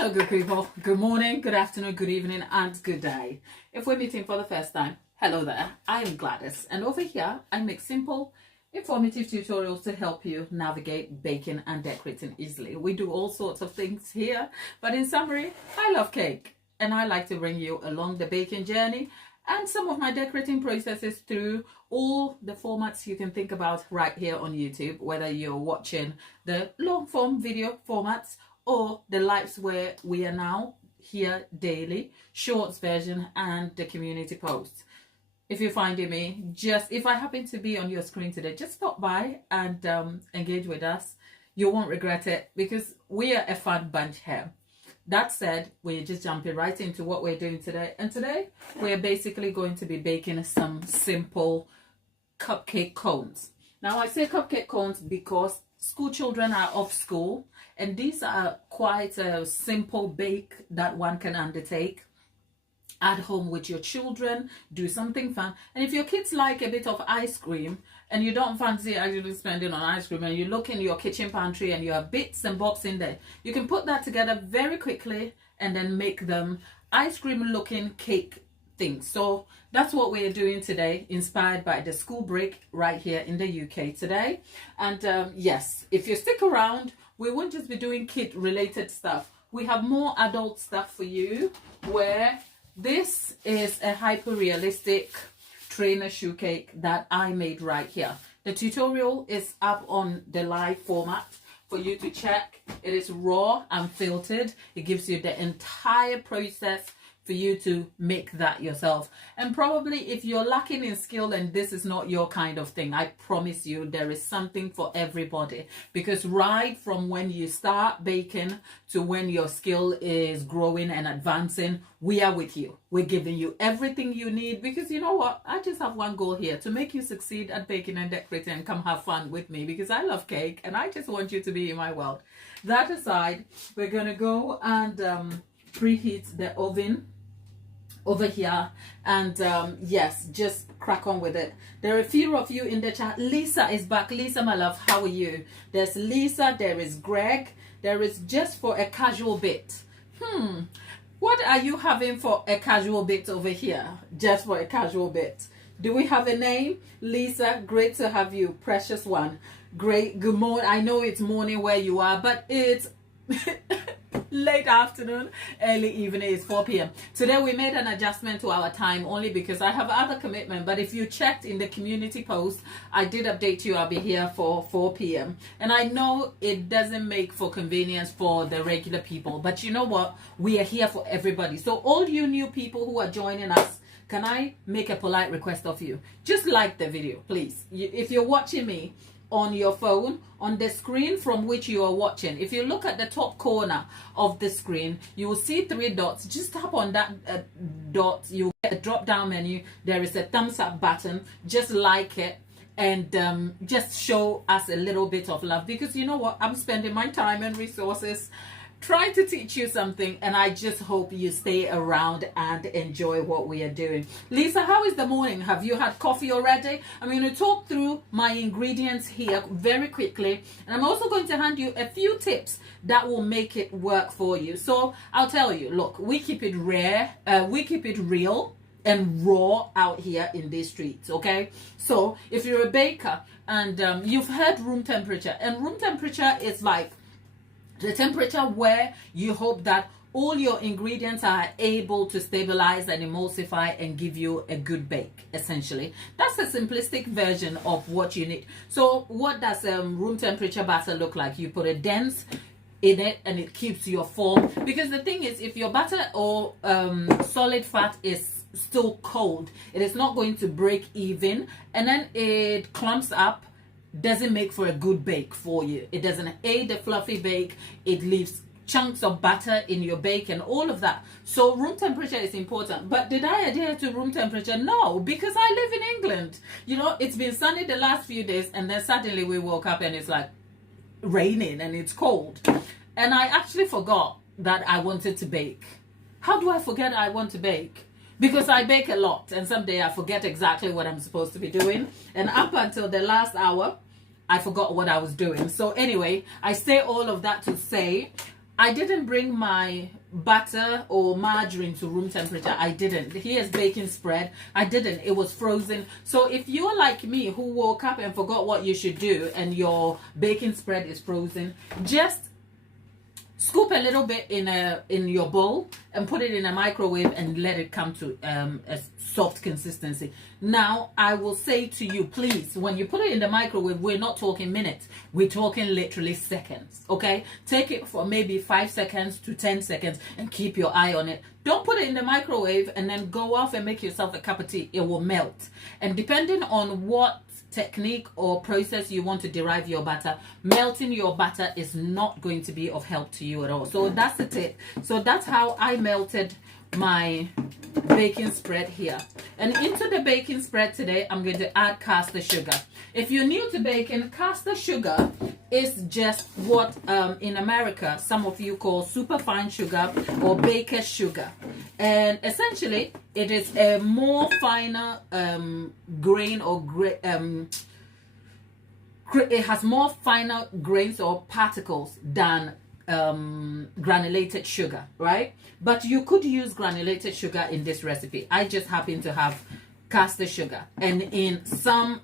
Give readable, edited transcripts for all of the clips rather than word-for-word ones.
Hello, good people. Good morning, good afternoon, good evening, and good day. If we're meeting for the first time, hello there. I am Gladys, and over here I make simple, informative tutorials to help you navigate baking and decorating easily. We do all sorts of things here, but in summary, I love cake, and I like to bring you along the baking journey and some of my decorating processes through all the formats you can think about right here on YouTube, whether you're watching the long form video formats or the lives where we are now here daily, shorts version, and the community posts. If you're finding me, if I happen to be on your screen today, just stop by and engage with us. You won't regret it because we are a fun bunch here. That said, we're just jumping right into what we're doing today. And today we're basically going to be baking some simple cupcake cones. Now I say cupcake cones because school children are off school, and these are quite a simple bake that one can undertake at home with your children. Do something fun. And if your kids like a bit of ice cream and you don't fancy actually spending on ice cream, and you look in your kitchen pantry and you have bits and bobs in there, you can put that together very quickly and then make them ice cream looking cake things. So that's what we're doing today, inspired by the school break right here in the UK today. And yes, if you stick around, we won't just be doing kid related stuff. We have more adult stuff for you, where this is a hyper realistic trainer shoe cake that I made right here. The tutorial is up on the live format for you to check. It is raw and filtered. It gives you the entire process for you to make that yourself. And probably if you're lacking in skill and this is not your kind of thing, I promise you there is something for everybody, because right from when you start baking to when your skill is growing and advancing, we are with you. We're giving you everything you need, because you know what, I just have one goal here: to make you succeed at baking and decorating and come have fun with me, because I love cake and I just want you to be in my world. That aside, we're gonna go and preheat the oven over here, and yes, just crack on with it. There are a few of you in the chat. Lisa is back. Lisa, my love, how are you? There's Lisa, there is Greg, there is just for a casual bit. What are you having for a casual bit over here? Just for a casual bit. Do we have a name? Lisa, great to have you, precious one. Great, good morning. I know it's morning where you are, but it's late afternoon, early evening. Is 4 p.m. Today we made an adjustment to our time only because I have other commitment, but if you checked in the community post, I did update you. I'll be here for 4 p.m. and I know it doesn't make for convenience for the regular people, but you know what, we are here for everybody. So all you new people who are joining us, can I make a polite request of you? Just like the video, please. If you're watching me on your phone, on the screen from which you are watching, if you look at the top corner of the screen, you will see 3 dots. Just tap on that dot, you'll get a drop down menu. There is a thumbs up button. Just like it and just show us a little bit of love, because you know what, I'm spending my time and resources trying to teach you something, and I just hope you stay around and enjoy what we are doing. Lisa, how is the morning? Have you had coffee already? I'm going to talk through my ingredients here very quickly, and I'm also going to hand you a few tips that will make it work for you. So I'll tell you, look, we keep it rare, we keep it real and raw out here in these streets, okay? So if you're a baker and you've heard room temperature, and room temperature is like the temperature where you hope that all your ingredients are able to stabilize and emulsify and give you a good bake, essentially. That's a simplistic version of what you need. So what does room temperature batter look like? You put a dense in it and it keeps your form, because the thing is, if your butter or solid fat is still cold, it is not going to break even, and then it clumps up, doesn't make for a good bake for you. It doesn't aid a fluffy bake. It leaves chunks of butter in your bake and all of that. So room temperature is important. But did I adhere to room temperature? No, because I live in England. You know, it's been sunny the last few days, and then suddenly we woke up and it's like raining and it's cold. And I actually forgot that I wanted to bake. How do I forget I want to bake? Because I bake a lot, and someday I forget exactly what I'm supposed to be doing. And up until the last hour, I forgot what I was doing. So anyway, I say all of that to say, I didn't bring my butter or margarine to room temperature. I didn't. Here's baking spread. I didn't. It was frozen. So if you're like me who woke up and forgot what you should do and your baking spread is frozen, just scoop a little bit in your bowl and put it in a microwave and let it come to a soft consistency. Now, I will say to you, please, when you put it in the microwave, we're not talking minutes. We're talking literally seconds, okay? Take it for maybe 5 seconds to 10 seconds and keep your eye on it. Don't put it in the microwave and then go off and make yourself a cup of tea. It will melt. And depending on what technique or process you want to derive your butter, melting your butter is not going to be of help to you at all. So that's the tip. So that's how I melted my baking spread here. And into the baking spread today, I'm going to add caster sugar. If you're new to baking, caster sugar is just what in America some of you call superfine sugar or baker's sugar. And essentially it is a more finer grain or it has more finer grains or particles than granulated sugar, right? But you could use granulated sugar in this recipe. I just happen to have caster sugar, and in some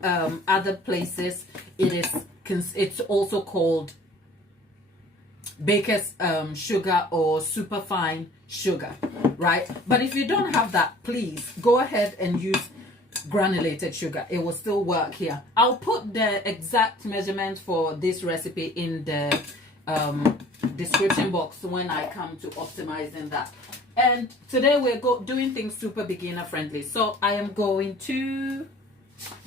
other places it's also called baker's sugar or superfine sugar, right? But if you don't have that, please go ahead and use granulated sugar. It will still work here. I'll put the exact measurement for this recipe in the description box when I come to optimizing that. And today we're doing things super beginner friendly. So I am going to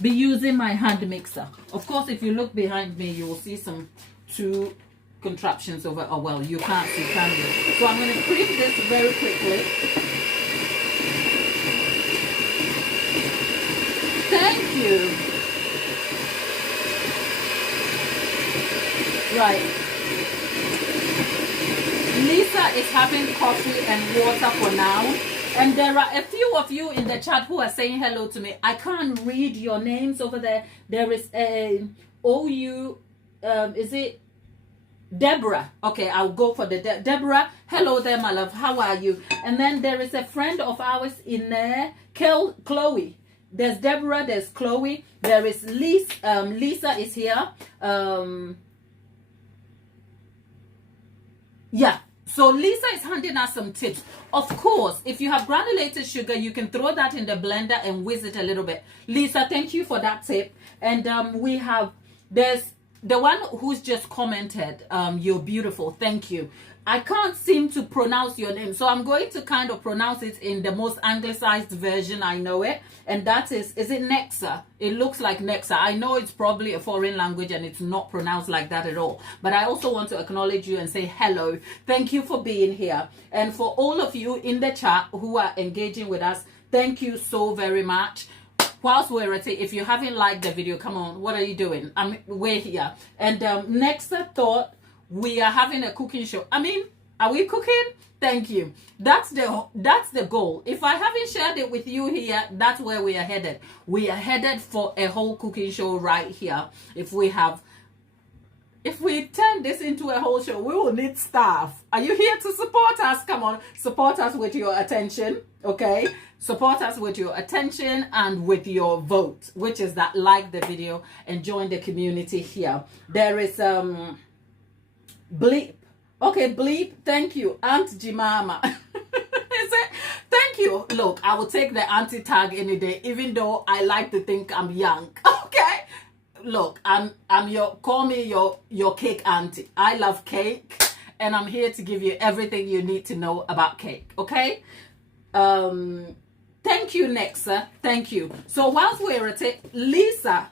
be using my hand mixer. Of course, if you look behind me, you will see two contraptions over. Oh well, you can't see, can you? So I'm going to cream this very quickly. Thank you. Right. Lisa is having coffee and water for now. And there are a few of you in the chat who are saying hello to me. I can't read your names over there. There is a OU, is it Deborah? Okay, I'll go for the Deborah. Hello there, my love. How are you? And then there is a friend of ours in there, Chloe. There's Deborah, there's Chloe. There is Lisa. Lisa is here. Yeah. So Lisa is handing us some tips. Of course, if you have granulated sugar, you can throw that in the blender and whiz it a little bit. Lisa, thank you for that tip. And there's the one who's just commented, you're beautiful. Thank you. I can't seem to pronounce your name, so I'm going to kind of pronounce it in the most anglicized version I know it, and that is it Nexa? It looks like Nexa. I know it's probably a foreign language and it's not pronounced like that at all, but I also want to acknowledge you and say hello. Thank you for being here, and for all of you in the chat who are engaging with us, thank you so very much. Whilst we're at it, if you haven't liked the video, come on, what are you doing? We're here. And Nexa thought we are having a cooking show. I mean, are we cooking? Thank you. That's the goal. If I haven't shared it with you here, that's where we are headed. We are headed for a whole cooking show right here. If we turn this into a whole show, we will need staff. Are you here to support us? Come on, support us with your attention, okay? Support us with your attention and with your vote, which is that like the video and join the community here. There is Bleep. Okay, Bleep, thank you. Aunt Jemima. Is it? Thank you. Look, I will take the auntie tag any day, even though I like to think I'm young. Okay? Look, I'm call me your cake auntie. I love cake, and I'm here to give you everything you need to know about cake. Okay? Thank you, Nexa. Thank you. So whilst we're at it, Lisa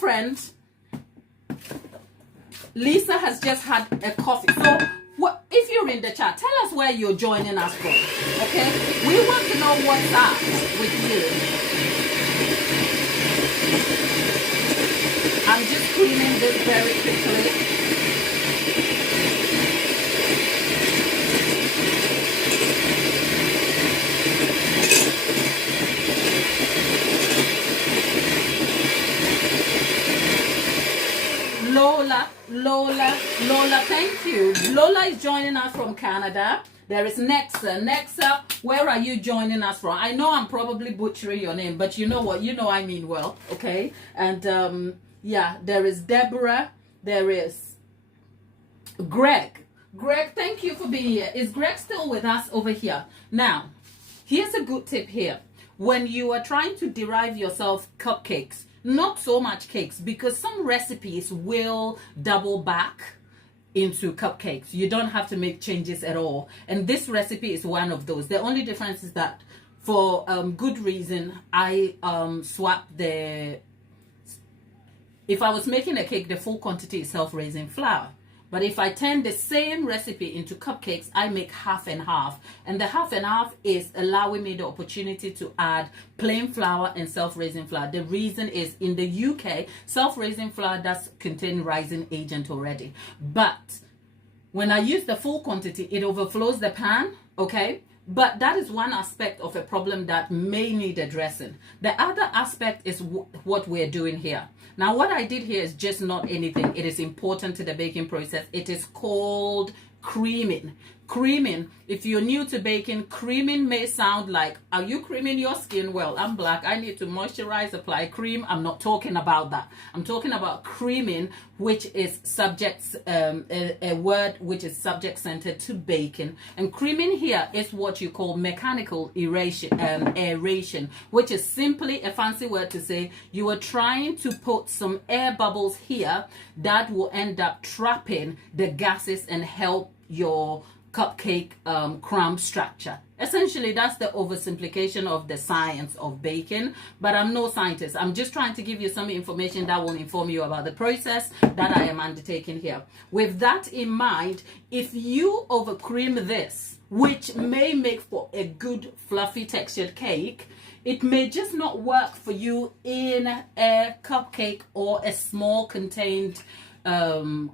friend, Lisa has just had a coffee. So if you're in the chat, tell us where you're joining us from. Okay? We want to know what's up with you. I'm just cleaning this very quickly. Lola Lola, thank you. Lola is joining us from Canada. There is Nexa. Nexa, where are you joining us from? I know I'm probably butchering your name, but you know what? You know I mean well, okay? And yeah, there is Deborah. There is Greg. Greg, thank you for being here. Is Greg still with us over here? Now, here's a good tip here. When you are trying to derive yourself cupcakes, not so much cakes, because some recipes will double back into cupcakes. You don't have to make changes at all, and this recipe is one of those. The only difference is that for good reason I swapped the, if I was making a cake, the full quantity is self-raising flour. But if I turn the same recipe into cupcakes, I make half and half. And the half and half is allowing me the opportunity to add plain flour and self-raising flour. The reason is in the UK, self-raising flour does contain rising agent already. But when I use the full quantity, it overflows the pan, okay? But that is one aspect of a problem that may need addressing. The other aspect is what we're doing here. Now, what I did here is just not anything. It is important to the baking process. It is called creaming. Creaming, if you're new to baking, creaming may sound like, are you creaming your skin? Well, I'm black, I need to moisturize, apply cream. I'm not talking about that. I'm talking about creaming, which is subject, a word which is subject centered to baking. And creaming here is what you call mechanical aeration, which is simply a fancy word to say you are trying to put some air bubbles here that will end up trapping the gases and help your cupcake crumb structure. Essentially, that's the oversimplification of the science of baking, but I'm no scientist. I'm just trying to give you some information that will inform you about the process that I am undertaking here. With that in mind, if you overcream this, which may make for a good fluffy textured cake, it may just not work for you in a cupcake or a small contained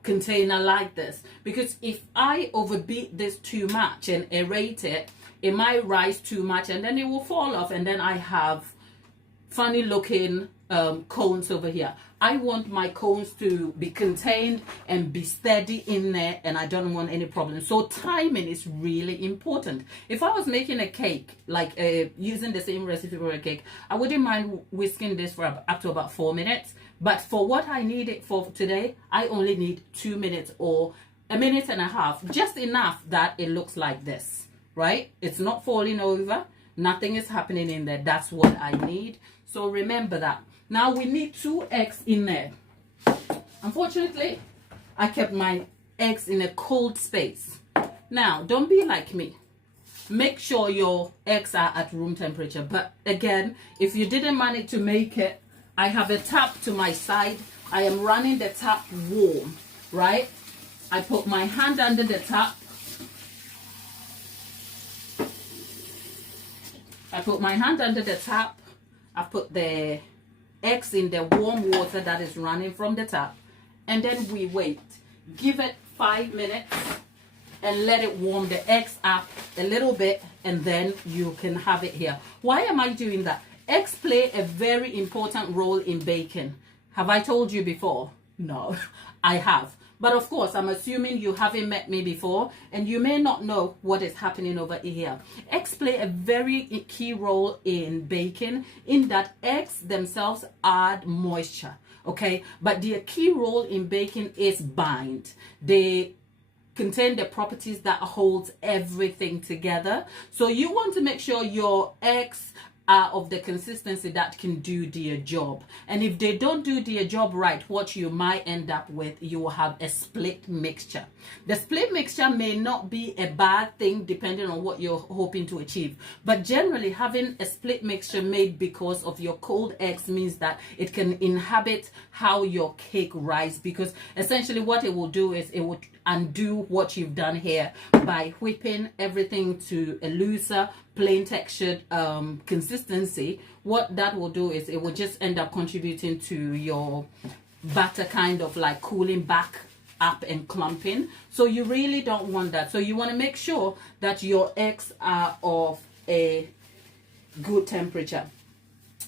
container like this, because if I overbeat this too much and aerate it, it might rise too much and then it will fall off, and then I have funny looking cones over here. I want my cones to be contained and be steady in there, and I don't want any problems. So timing is really important. If I was making a cake, like using the same recipe for a cake, I wouldn't mind whisking this for up to about 4 minutes. But for what I need it for today, I only need 2 minutes or a minute and a half, just enough that it looks like this, right? It's not falling over. Nothing is happening in there. That's what I need. So remember that. Now we need 2 eggs in there. Unfortunately, I kept my eggs in a cold space. Now, don't be like me. Make sure your eggs are at room temperature. But again, if you didn't manage to make it, I have a tap to my side. I am running the tap warm, right? I put my hand under the tap. I put my hand under the tap. I put the eggs in the warm water that is running from the tap. And then we wait. Give it 5 minutes and let it warm the eggs up a little bit, and then you can have it here. Why am I doing that? Eggs play a very important role in baking. Have I told you before? No, I have. But of course, I'm assuming you haven't met me before and you may not know what is happening over here. Eggs play a very key role in baking, in that eggs themselves add moisture, okay? But their key role in baking is bind. They contain the properties that holds everything together. So you want to make sure your eggs are of the consistency that can do their job. And if they don't do their job right, what you might end up with, you will have a split mixture. The split mixture may not be a bad thing depending on what you're hoping to achieve, but generally having a split mixture made because of your cold eggs means that it can inhibit how your cake rises, because essentially what it will do is it will undo what you've done here by whipping everything to a looser, plain textured consistency. What that will do is it will just end up contributing to your batter kind of like cooling back up and clumping. So you really don't want that. So you want to make sure that your eggs are of a good temperature.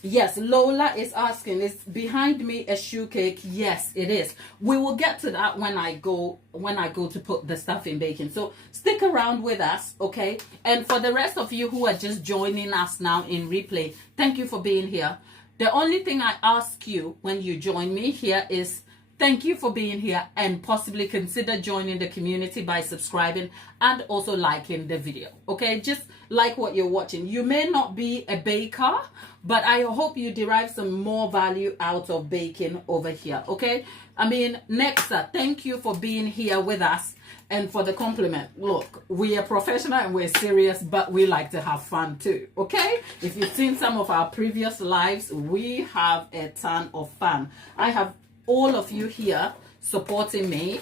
Yes, Lola is asking, is behind me a shoe cake? Yes, it is. We will get to that when I go to put the stuff in baking. So stick around with us, okay? And for the rest of you who are just joining us now in replay, thank you for being here. The only thing I ask you when you join me here is thank you for being here, and possibly consider joining the community by subscribing and also liking the video, okay? Just like what you're watching. You may not be a baker, but I hope you derive some more value out of baking over here, okay? I mean, Nexa, thank you for being here with us and for the compliment. Look, we are professional and we're serious, but we like to have fun too, okay? If you've seen some of our previous lives, we have a ton of fun. I have all of you here supporting me,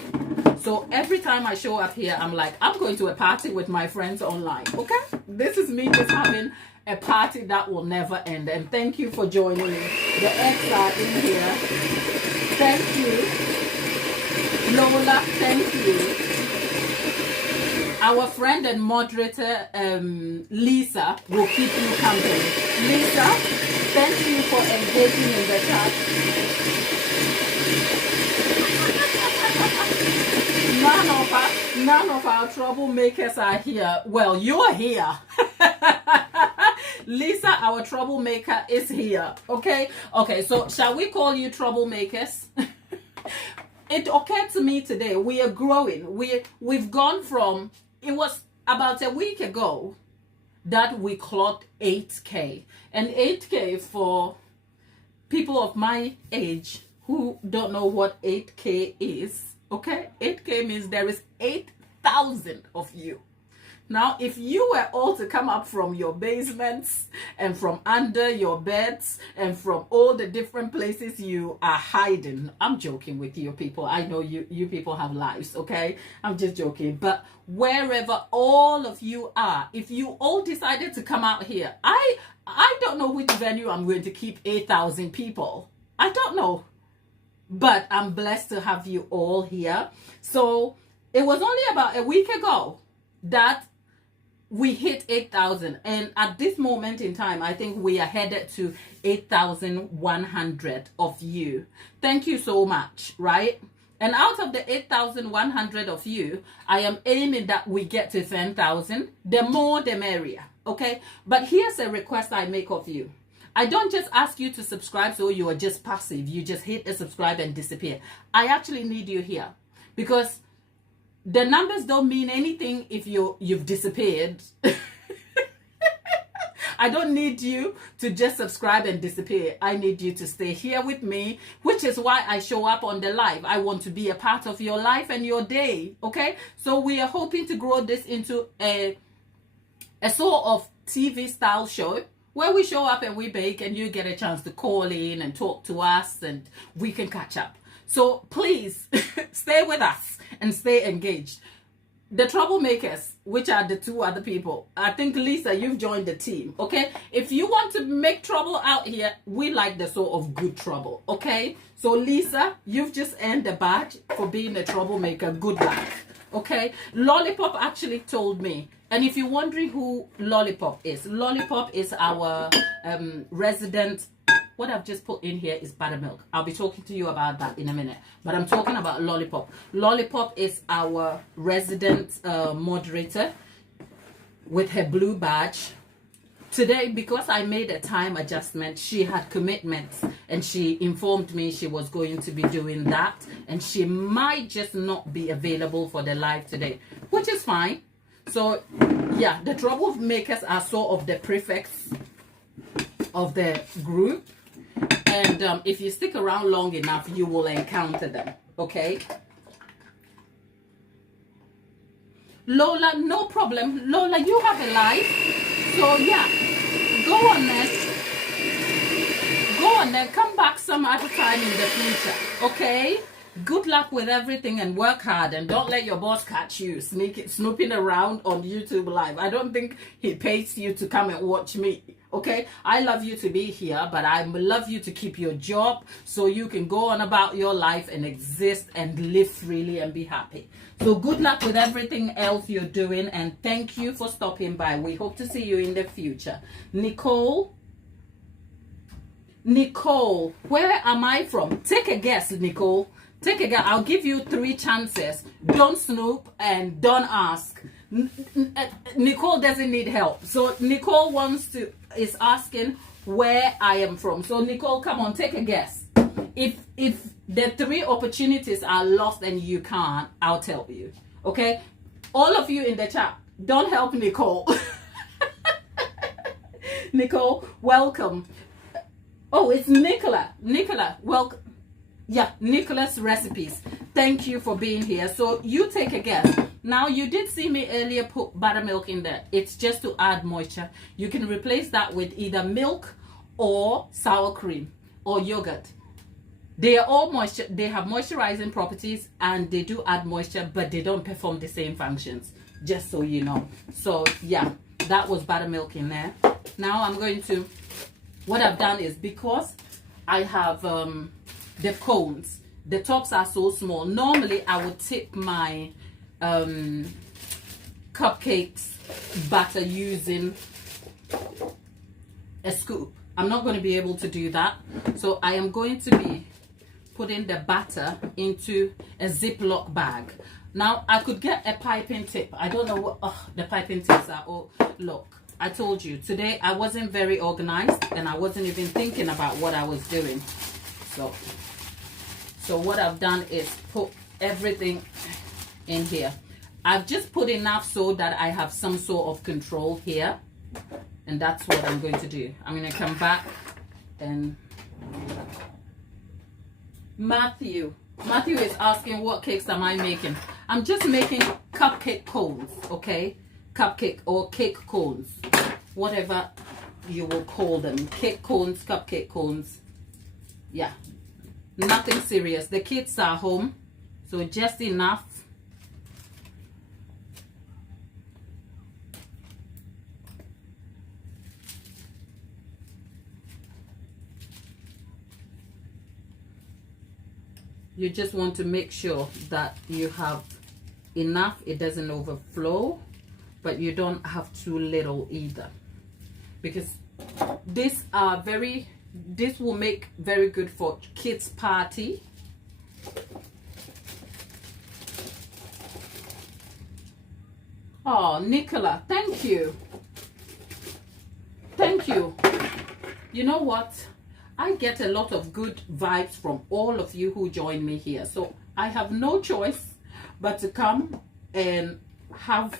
so every time I show up here, I'm like, I'm going to a party with my friends online, okay? This is me just having a party that will never end. And thank you for joining me. The eggs are in here. Thank you, Lola. Thank you. Our friend and moderator Lisa will keep you company. Lisa, thank you for engaging in the chat. None of our troublemakers are here. Well, you're here. Lisa, our troublemaker, is here. Okay? Okay, so shall we call you troublemakers? It occurred to me today, we are growing. We've gone from, it was about a week ago that we clocked 8K. And 8K, for people of my age who don't know what 8K is, okay? 8K means there is 8,000 of you. Now, if you were all to come up from your basements and from under your beds and from all the different places you are hiding, I'm joking with you people. I know you people have lives, okay? I'm just joking. But wherever all of you are, if you all decided to come out here, I don't know which venue I'm going to keep 8,000 people. I don't know. But I'm blessed to have you all here. So it was only about a week ago that we hit 8,000, and at this moment in time, I think we are headed to 8,100 of you. Thank you so much, right? And out of the 8,100 of you, I am aiming that we get to 10,000. The more, the merrier, okay? But here's a request I make of you. I don't just ask you to subscribe so you are just passive. You just hit a subscribe and disappear. I actually need you here, because the numbers don't mean anything if you've disappeared. I don't need you to just subscribe and disappear. I need you to stay here with me, which is why I show up on the live. I want to be a part of your life and your day, okay? So we are hoping to grow this into a sort of TV style show where we show up and we bake and you get a chance to call in and talk to us and we can catch up. So please stay with us and stay engaged. The troublemakers, which are the two other people, I think, Lisa, you've joined the team, okay? If you want to make trouble out here, we like the sort of good trouble, okay? So Lisa, you've just earned a badge for being a troublemaker. Good luck, okay? Lollipop actually told me, and if you're wondering who Lollipop is our resident. What I've just put in here is buttermilk. I'll be talking to you about that in a minute. But I'm talking about Lollipop. Lollipop is our resident moderator with her blue badge. Today, because I made a time adjustment, she had commitments and she informed me she was going to be doing that. And she might just not be available for the live today, which is fine. So, yeah, the troublemakers are sort of the prefects of the group. And if you stick around long enough, you will encounter them, okay? Lola, no problem. Lola, you have a life. So, yeah, go on then. Come back some other time in the future, okay? Good luck with everything and work hard, and don't let your boss catch you snooping around on YouTube Live. I don't think he pays you to come and watch me, okay? I love you to be here, but I love you to keep your job so you can go on about your life and exist and live freely and be happy. So good luck with everything else you're doing, and thank you for stopping by. We hope to see you in the future. Nicole, Nicole, where am I from? Take a guess, Nicole. Take a guess. I'll give you 3 chances. Don't snoop and don't ask. Nicole doesn't need help. So Nicole is asking where I am from. So Nicole, come on, take a guess. If the 3 opportunities are lost and you can't, I'll tell you. Okay? All of you in the chat, don't help Nicole. Nicole, welcome. Oh, it's Nicola. Nicola, welcome. Yeah, Nicola's recipes. Thank you for being here. So you take a guess. Now, you did see me earlier put buttermilk in there. It's just to add moisture. You can replace that with either milk or sour cream or yogurt. They are all moisture. They have moisturizing properties and they do add moisture, but they don't perform the same functions, just so you know. So yeah, that was buttermilk in there. Now I'm going to, what I've done is, because I have the cones, the tops are so small. Normally I would tip my cupcakes batter using a scoop. I'm not going to be able to do that. So I am going to be putting the batter into a Ziploc bag. Now I could get a piping tip. I don't know what the piping tips are. Oh, look, I told you today I wasn't very organized and I wasn't even thinking about what I was doing. So what I've done is put everything in here. I've just put enough so that I have some sort of control here, and that's what I'm going to do. I'm going to come back and Matthew is asking, what cakes am I making? I'm just making cupcake cones, okay? Cupcake or cake cones, whatever you will call them. Cake cones, cupcake cones. Yeah, nothing serious. The kids are home, so just enough. You just want to make sure that you have enough. It doesn't overflow, but you don't have too little either, because this will make very good for kids party. Oh, Nicola, thank you. Thank you. You know what? I get a lot of good vibes from all of you who join me here. So I have no choice but to come and have,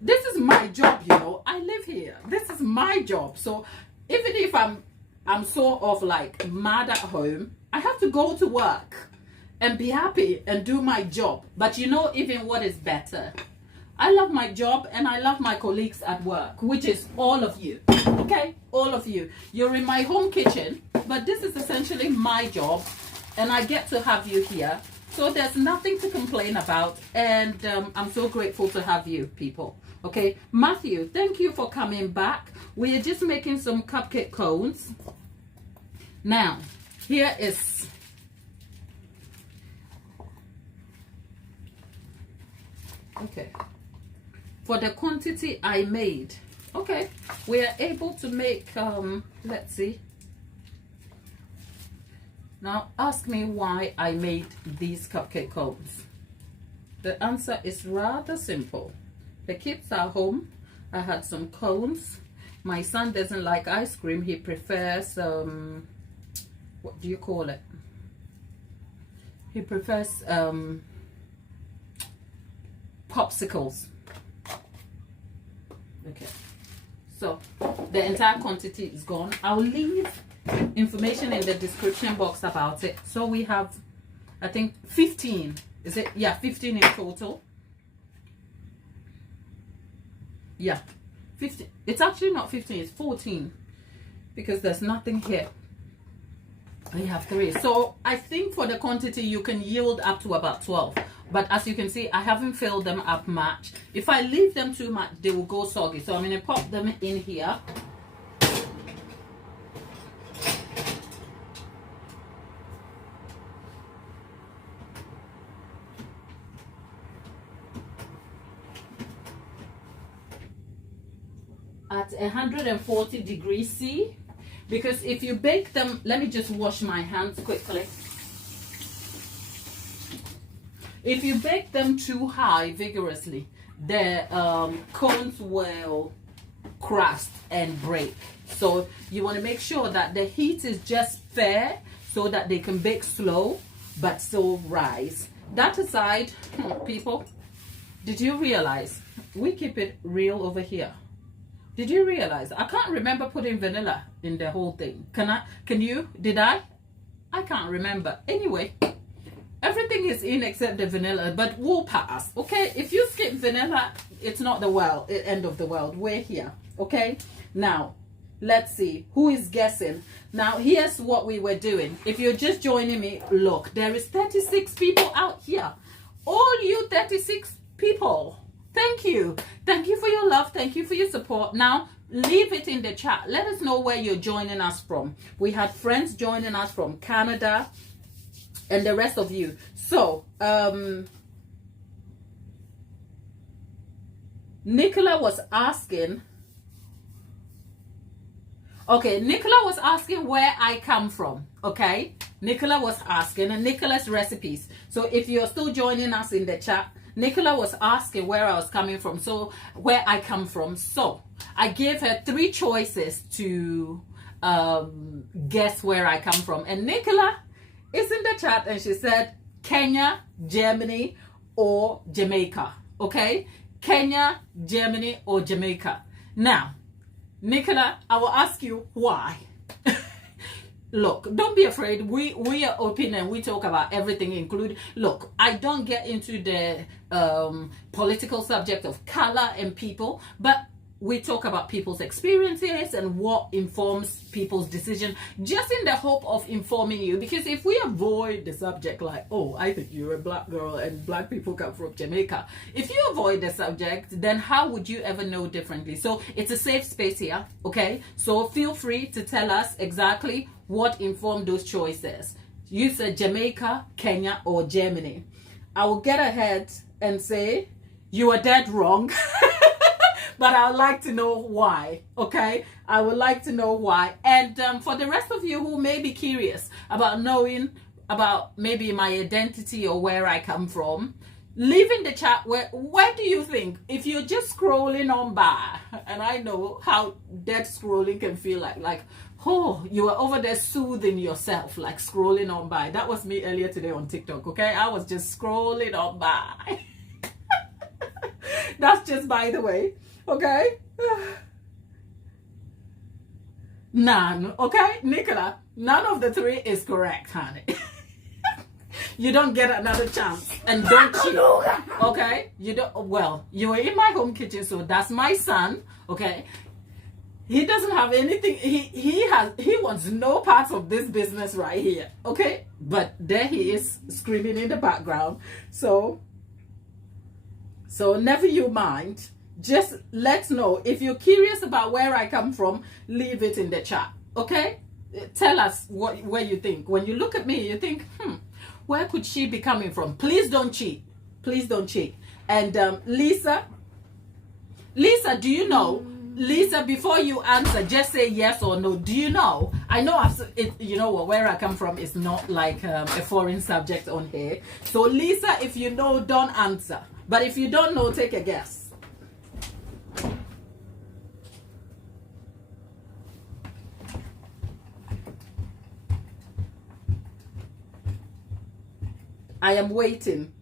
this is my job, you know. I live here. This is my job. So even if I'm sort of like mad at home, I have to go to work and be happy and do my job. But you know, even what is better? I love my job and I love my colleagues at work, which is all of you. Okay, all of you. You're in my home kitchen, but this is essentially my job and I get to have you here. So there's nothing to complain about, and I'm so grateful to have you people. Okay, Matthew, thank you for coming back. We are just making some cupcake cones. Now, here is okay. For the quantity I made, okay, we are able to make, let's see. Now, ask me why I made these cupcake cones. The answer is rather simple. The kids are home. I had some cones. My son doesn't like ice cream. He prefers, what do you call it? He prefers popsicles. Okay, so the entire quantity is gone. I'll leave information in the description box about it. So we have, I think 15, is it? Yeah, 15 in total. Yeah, 15. It's actually not 15, it's 14, because there's nothing here. I have 3. So I think for the quantity you can yield up to about 12. But as you can see, I haven't filled them up much. If I leave them too much, they will go soggy. So I'm going to pop them in here. At 140 degrees C. Because if you bake them, let me just wash my hands quickly. If you bake them too high vigorously, the cones will crust and break. So you want to make sure that the heat is just fair so that they can bake slow but still rise. That aside, people, did you realize we keep it real over here? Did you realize I can't remember putting vanilla in the whole thing? Can you? Did I can't remember. Anyway, everything is in except the vanilla, but we'll pass. Okay, if you skip vanilla, it's not the end of the world. We're here. Okay, now let's see who is guessing. Now here's what we were doing. If you're just joining me, look, there is 36 people out here. All you 36 people, thank you for your love, thank you for your support. Now leave it in the chat. Let us know where you're joining us from. We had friends joining us from Canada and the rest of you. So Nicola was asking, okay, Nicola was asking where I come from. Okay, Nicola was asking, and Nicola's recipes. So if you're still joining us in the chat, Nicola was asking where I was coming from. So where I come from. So I gave her 3 choices to guess where I come from. And Nicola is in the chat and she said Kenya, Germany, or Jamaica. Okay, Kenya, Germany, or Jamaica. Now, Nicola, I will ask you why. Look, don't be afraid. We are open and we talk about everything, including, look, I don't get into the political subject of color and people, but we talk about people's experiences and what informs people's decision, just in the hope of informing you. Because if we avoid the subject, like, oh, I think you're a black girl and black people come from Jamaica, if you avoid the subject, then how would you ever know differently? So it's a safe space here, okay? So feel free to tell us exactly what informed those choices. You said Jamaica, Kenya, or Germany. I will get ahead and say you are dead wrong. But I would like to know why, okay? I would like to know why. And for the rest of you who may be curious about knowing about maybe my identity or where I come from, leave in the chat where do you think, if you're just scrolling on by, and I know how dead scrolling can feel like, oh, you are over there soothing yourself, like scrolling on by. That was me earlier today on TikTok, okay? I was just scrolling on by. That's just by the way. Okay, none. Okay, Nicola, none of the 3 is correct, honey. You don't get another chance, and don't cheat. Okay, you don't. Well, you are in my home kitchen, so that's my son. Okay, he doesn't have anything. He wants no part of this business right here. Okay, but there he is screaming in the background. So never you mind. Just let's know. If you're curious about where I come from, leave it in the chat. Okay? Tell us where you think. When you look at me, you think, where could she be coming from? Please don't cheat. Please don't cheat. And Lisa, do you know? Lisa, before you answer, just say yes or no. Do you know? I know you know what, where I come from is not like a foreign subject on here. So Lisa, if you know, don't answer. But if you don't know, take a guess. I am waiting.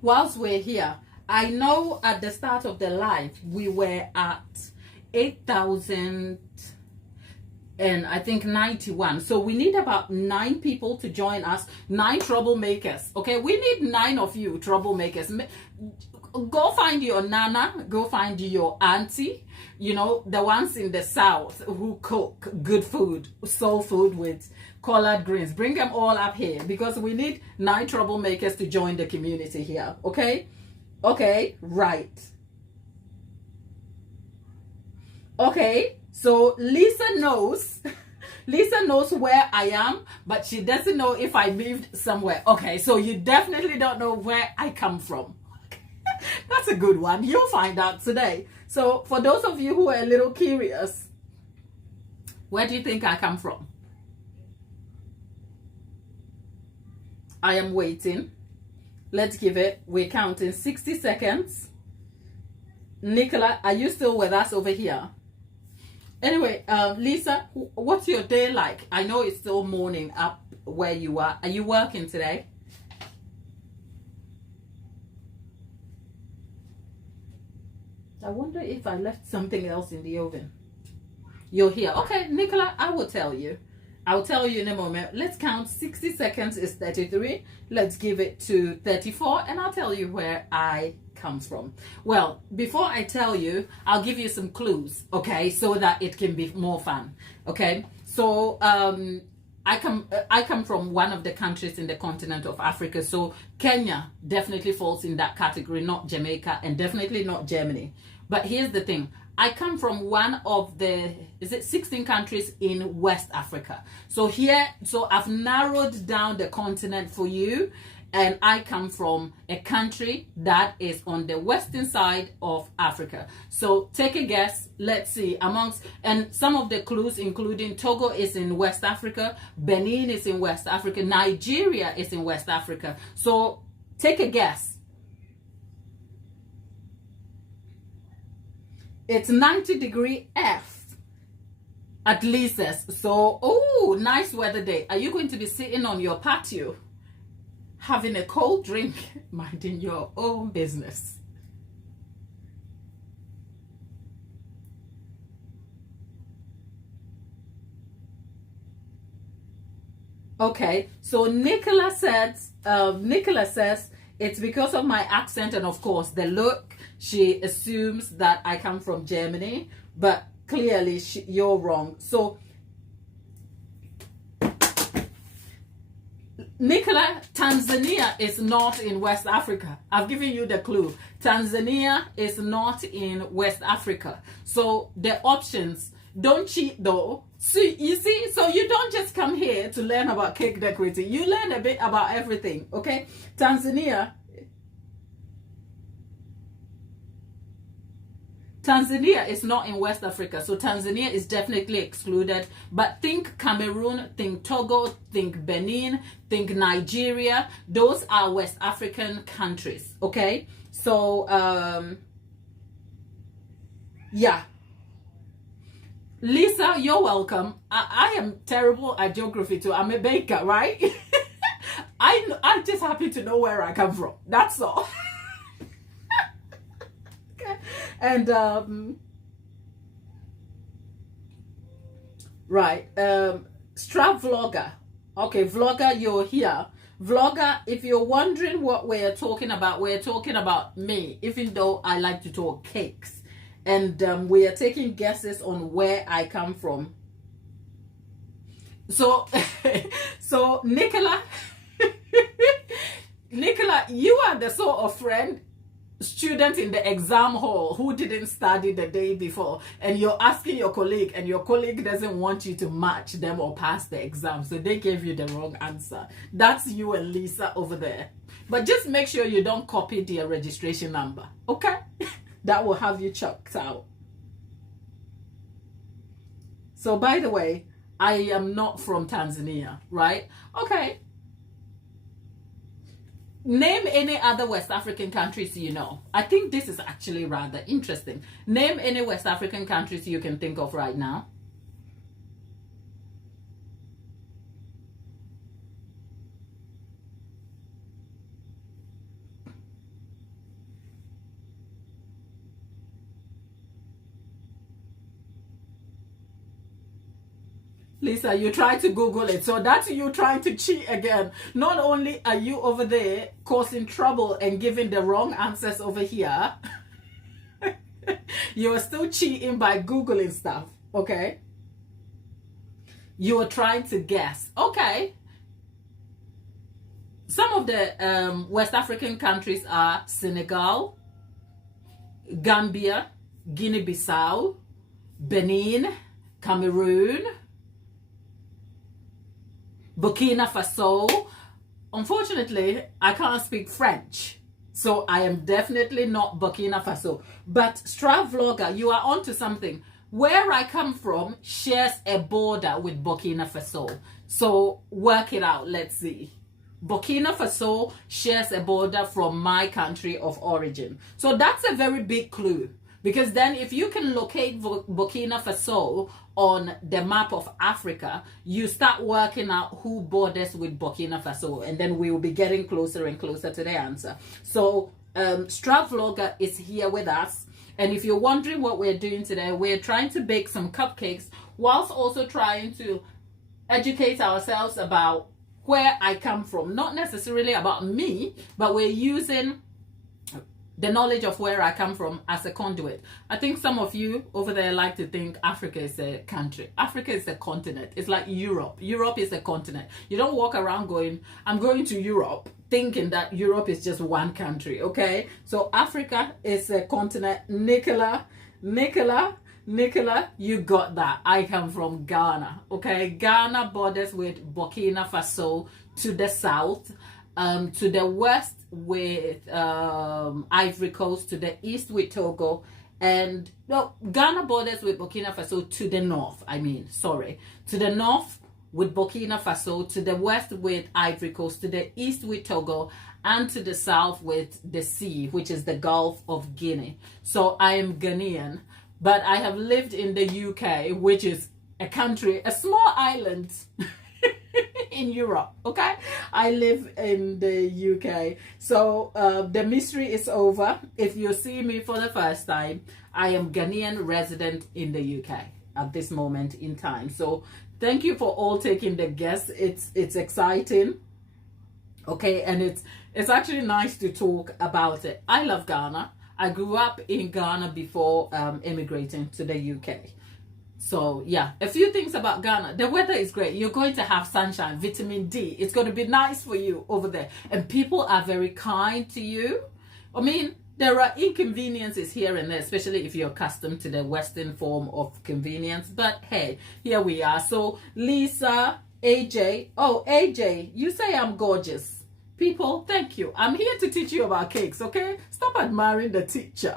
Whilst we're here, I know at the start of the live, we were at 8,000 and I think 91. So we need about 9 people to join us, 9 troublemakers. Okay, we need 9 of you troublemakers. Go find your nana, go find your auntie, you know, the ones in the south who cook good food, soul food with collard greens. Bring them all up here because we need 9 troublemakers to join the community here. Okay? Okay, right. Okay, so Lisa knows where I am, but she doesn't know if I moved somewhere. Okay, so you definitely don't know where I come from. That's a good one. You'll find out today. So for those of you who are a little curious, where do you think I come from? I am waiting. Let's give it. We're counting 60 seconds. Nicola, are you still with us over here? Anyway, Lisa, what's your day like? I know it's still morning up where you are. Are you working today? I wonder if I left something else in the oven. You're here. Okay, Nicola, I will tell you. I'll tell you in a moment. Let's count. 60 seconds is 33. Let's give it to 34 and I'll tell you where I come from. Well, before I tell you, I'll give you some clues, okay, so that it can be more fun. Okay, so I come from one of the countries in the continent of Africa. So Kenya definitely falls in that category, not Jamaica, and definitely not Germany. But here's the thing. I come from one of the, 16 countries in West Africa. So I've narrowed down the continent for you, and I come from a country that is on the western side of Africa. So take a guess. Let's see. And some of the clues, including Togo is in West Africa, Benin is in West Africa, Nigeria is in West Africa. So take a guess. It's 90° F at Lisa's. So, oh, nice weather day. Are you going to be sitting on your patio having a cold drink, minding your own business? Okay, so Nicola says it's because of my accent and of course the look. She assumes that I come from Germany, but clearly you're wrong. So Nicola, Tanzania is not in West Africa. I've given you the clue. Tanzania is not in West Africa. So the options, don't cheat though. So you see, so you don't just come here to learn about cake decorating. You learn a bit about everything, okay? Tanzania is not in West Africa, so Tanzania is definitely excluded. But think Cameroon, think Togo, think Benin, think Nigeria. Those are West African countries, okay? So, yeah. Lisa, you're welcome. I am terrible at geography too. I'm a baker, right? I'm just happy to know where I come from. That's all. And right, Strap Vlogger. Okay, Vlogger, you're here. Vlogger, if you're wondering what we're talking about me, even though I like to talk cakes. And we are taking guesses on where I come from. So, so Nicola, Nicola, you are the sort of student in the exam hall who didn't study the day before, and you're asking your colleague, and your colleague doesn't want you to match them or pass the exam, so they gave you the wrong answer. That's you and Lisa over there. But just make sure you don't copy their registration number, okay? That will have you chucked out. So by the way, I am not from Tanzania, right? Okay. Name any other West African countries you know. I think this is actually rather interesting. Name any West African countries you can think of right now. Lisa, you try to Google it. So that's you trying to cheat again. Not only are you over there causing trouble and giving the wrong answers over here, you're still cheating by Googling stuff, okay? You're trying to guess. Okay. Some of the West African countries are Senegal, Gambia, Guinea-Bissau, Benin, Cameroon, Burkina Faso. Unfortunately, I can't speak French. So I am definitely not Burkina Faso. But Stra Vlogger, you are onto something. Where I come from shares a border with Burkina Faso. So work it out. Let's see. Burkina Faso shares a border from my country of origin. So that's a very big clue. Because then if you can locate Burkina Faso on the map of Africa, you start working out who borders with Burkina Faso. And then we will be getting closer and closer to the answer. So Stra Vlogger is here with us. And if you're wondering what we're doing today, we're trying to bake some cupcakes whilst also trying to educate ourselves about where I come from. Not necessarily about me, but we're using the knowledge of where I come from as a conduit. I think some of you over there like to think Africa is a country. Africa is a continent. It's like Europe. Europe is a continent. You don't walk around going, I'm going to Europe, thinking that Europe is just one country, okay? So Africa is a continent. Nicola, you got that. I come from Ghana, okay? Ghana borders with Burkina Faso to the south, to the west with Ivory Coast, to the east with Togo, and no, Ghana borders with Burkina Faso to the north. To the north with Burkina Faso, to the west with Ivory Coast, to the east with Togo, and to the south with the sea, which is the Gulf of Guinea. So I am Ghanaian, but I have lived in the UK, which is a country, a small island in Europe, okay? I live in the UK. So the mystery is over. If you see me for the first time, I am Ghanaian resident in the UK at this moment in time. So thank you for all taking the guess. It's exciting, okay? And it's actually nice to talk about it. I love Ghana. I grew up in Ghana before immigrating to the UK. So yeah, a few things about Ghana. The weather is great. You're going to have sunshine, vitamin D. It's going to be nice for you over there. And people are very kind to you. I mean, there are inconveniences here and there, especially if you're accustomed to the Western form of convenience. But hey, here we are. So Lisa, AJ. Oh, AJ, you say I'm gorgeous. People, thank you. I'm here to teach you about cakes, okay? Stop admiring the teacher.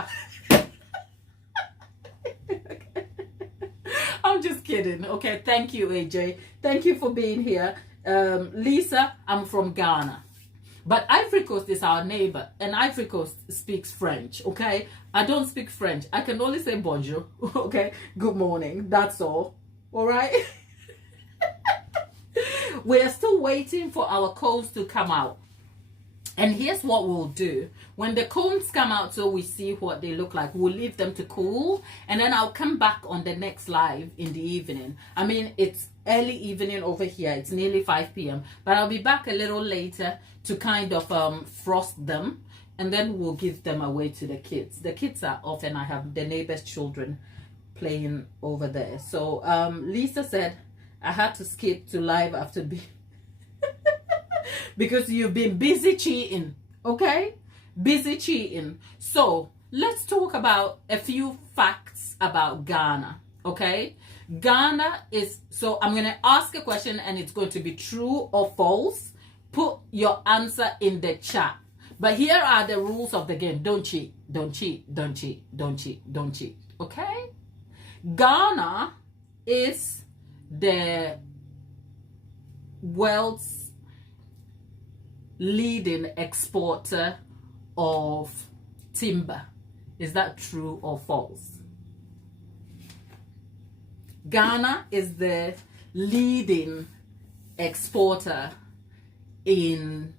I'm just kidding. Okay, thank you, AJ. Thank you for being here. Lisa, I'm from Ghana. But Ivory Coast is our neighbor, and Ivory Coast speaks French, okay? I don't speak French. I can only say bonjour, okay? Good morning, that's all. All right? We're still waiting for our cones to come out. And here's what we'll do. When the cones come out so we see what they look like, we'll leave them to cool. And then I'll come back on the next live in the evening. I mean, it's early evening over here. It's nearly 5 p.m. But I'll be back a little later to kind of frost them. And then we'll give them away to the kids. The kids are off and I have the neighbor's children playing over there. So Lisa said, I had to skip to live after being... because you've been busy cheating, okay? Busy cheating. So let's talk about a few facts about Ghana, okay? Ghana is, so I'm going to ask a question and it's going to be true or false. Put your answer in the chat. But here are the rules of the game. Don't cheat, don't cheat, don't cheat, don't cheat, don't cheat, okay? Ghana is the world's leading exporter of timber. Is that true or false? Ghana is the leading exporter in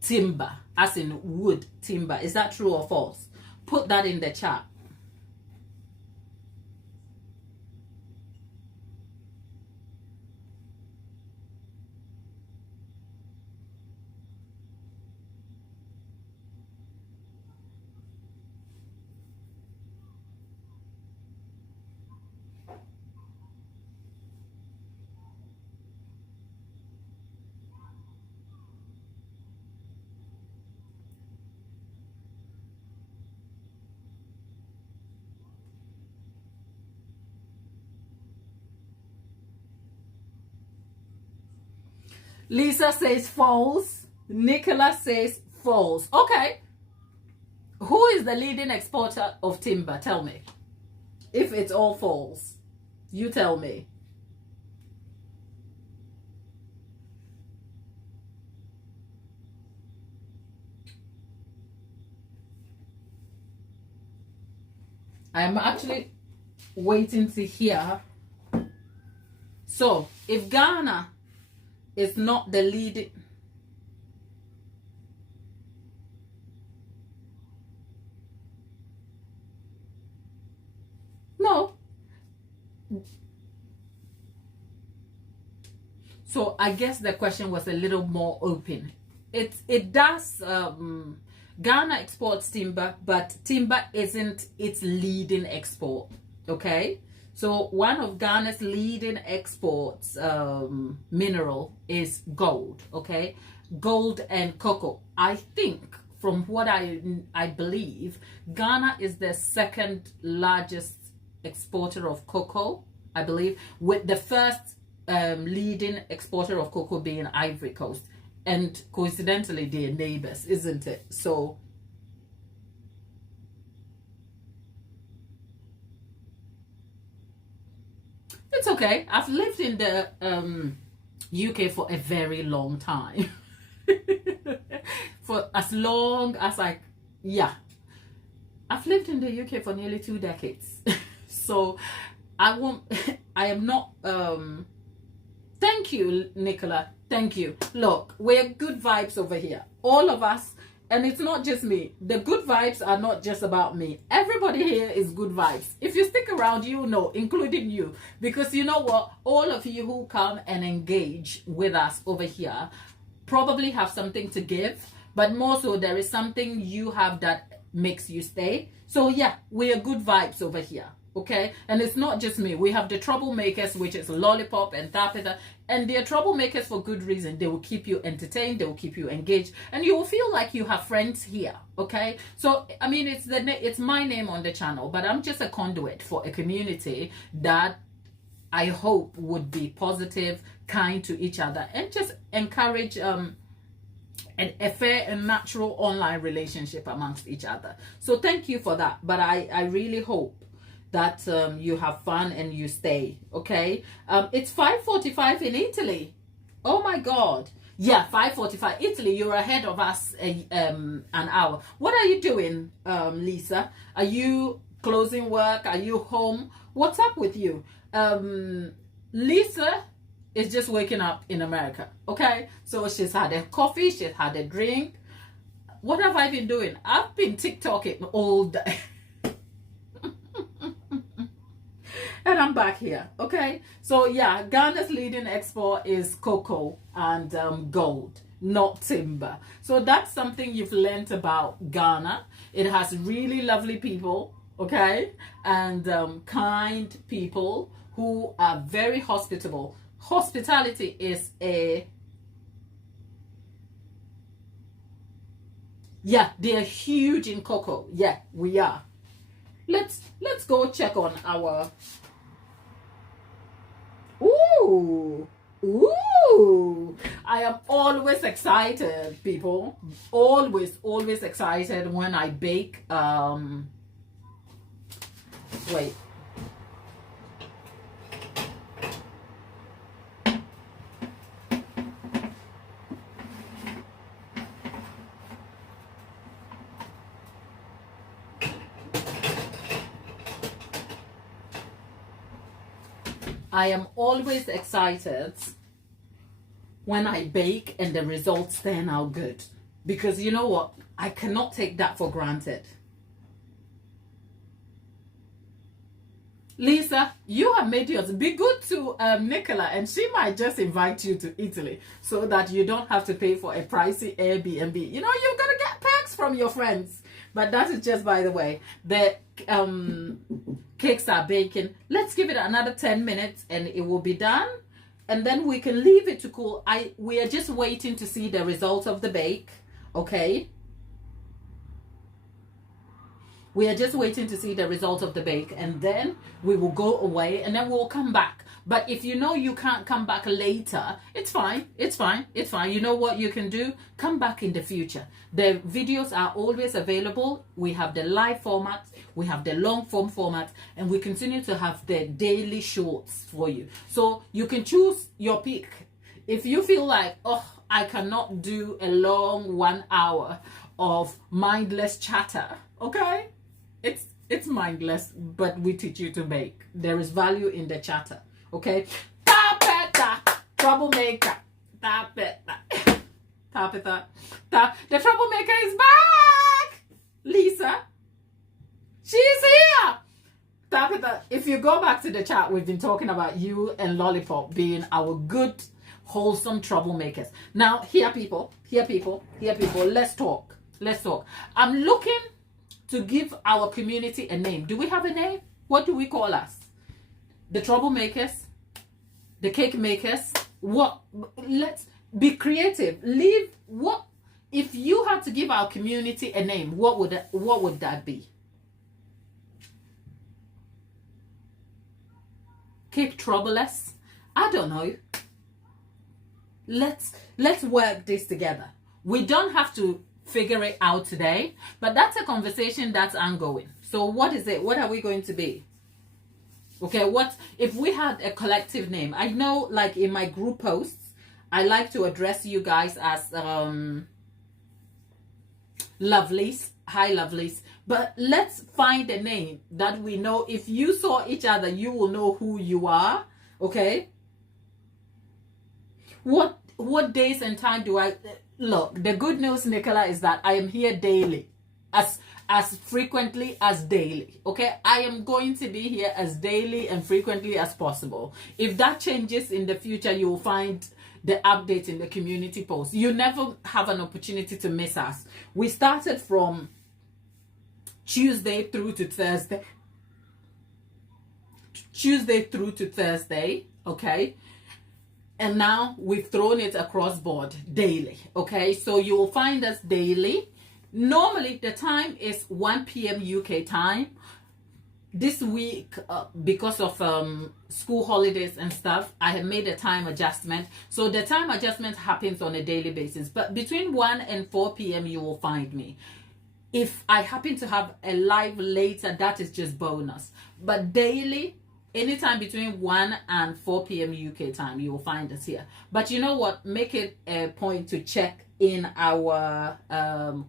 timber, as in wood timber. Is that true or false? Put that in the chat. Lisa says false. Nicola says false. Okay. Who is the leading exporter of timber? Tell me. If it's all false, you tell me. I'm actually waiting to hear. So, if Ghana is not the leading... No. So, I guess the question was a little more open. It does... Ghana exports timber, but timber isn't its leading export. Okay, so one of Ghana's leading exports mineral is gold. Okay, gold and cocoa. I think from what I believe, Ghana is the second largest exporter of cocoa, I believe, with the first leading exporter of cocoa being Ivory Coast. And coincidentally, they're neighbors, isn't it? So, it's okay. I've lived in the UK for a very long time. For as long as I've lived in the UK for nearly 2 decades. So, I am not... Thank you, Nicola. Thank you. Look, we're good vibes over here. All of us. And it's not just me. The good vibes are not just about me. Everybody here is good vibes. If you stick around, you know, including you. Because you know what? All of you who come and engage with us over here probably have something to give. But more so, there is something you have that makes you stay. So yeah, we are good vibes over here. Okay, and it's not just me. We have the troublemakers, which is Lollipop and Tapita, and they're troublemakers for good reason. They will keep you entertained, they will keep you engaged, and you will feel like you have friends here. Okay, so I mean, it's my name on the channel, but I'm just a conduit for a community that I hope would be positive, kind to each other, and just encourage a fair and natural online relationship amongst each other. So thank you for that. But I really hope that you have fun and you stay. Okay, it's 5:45 in Italy. Oh my god. Yeah, 5:45 Italy. You're ahead of us an hour. What are you doing, Lisa? Are you closing work? Are you home? What's up with you? Lisa is just waking up in America. Okay, so she's had a coffee, she's had a drink. What have I been doing? I've been TikToking all day. And I'm back here. Okay, so yeah, Ghana's leading export is cocoa and gold, not timber. So that's something you've learned about Ghana. It has really lovely people, okay, and kind people who are very hospitable. Hospitality is yeah, they're huge in cocoa. Yeah, we are. Let's go check on our... Ooh, I am always excited, people. Always excited when I bake. Wait. I am always excited when I bake and the results turn out good. Because you know what? I cannot take that for granted. Lisa, you have made yours. Be good to Nicola, and she might just invite you to Italy so that you don't have to pay for a pricey Airbnb. You know, you're going to get perks from your friends. But that is just by the way. The cakes are baking. Let's give it another 10 minutes and it will be done. And then we can leave it to cool. We are just waiting to see the result of the bake. Okay. We are just waiting to see the result of the bake, and then we will go away and then we'll come back. But if you know you can't come back later, it's fine. It's fine. It's fine. You know what you can do? Come back in the future. The videos are always available. We have the live format, we have the long form format, and we continue to have the daily shorts for you. So you can choose your pick. If you feel like, oh, I cannot do a long 1 hour of mindless chatter, okay? It's mindless, but we teach you to make. There is value in the chatter, okay? Tapeta, troublemaker. Tapeta. Tapeta. The troublemaker is back! Lisa. She's here! Tapeta, if you go back to the chat, we've been talking about you and Lollipop being our good, wholesome troublemakers. Now, here people, let's talk. Let's talk. I'm looking to give our community a name. Do we have a name? What do we call us? The troublemakers? The cake makers? What? Let's be creative. Leave what? If you had to give our community a name, what would that be? Cake troublers? I don't know. Let's work this together. We don't have to figure it out today, but that's a conversation that's ongoing. So what is it? What are we going to be? Okay, what if we had a collective name? I know, like in my group posts, I like to address you guys as lovelies. Hi lovelies. But let's find a name that we know. If you saw each other, you will know who you are. Okay, what days and time do I look? The good news, Nicola, is that I am here daily, as frequently as daily. Okay, I am going to be here as daily and frequently as possible. If that changes in the future, you will find the update in the community post. You never have an opportunity to miss us. We started from Tuesday through to Thursday. Tuesday through to Thursday, okay? And now we've thrown it across board daily, okay? So you will find us daily. Normally the time is 1 p.m. UK time. This week, because of school holidays and stuff, I have made a time adjustment. So the time adjustment happens on a daily basis. But between 1 and 4 p.m. you will find me. If I happen to have a live later, that is just bonus. But daily, anytime between 1 and 4 p.m. UK time, you will find us here. But you know what? Make it a point to check in our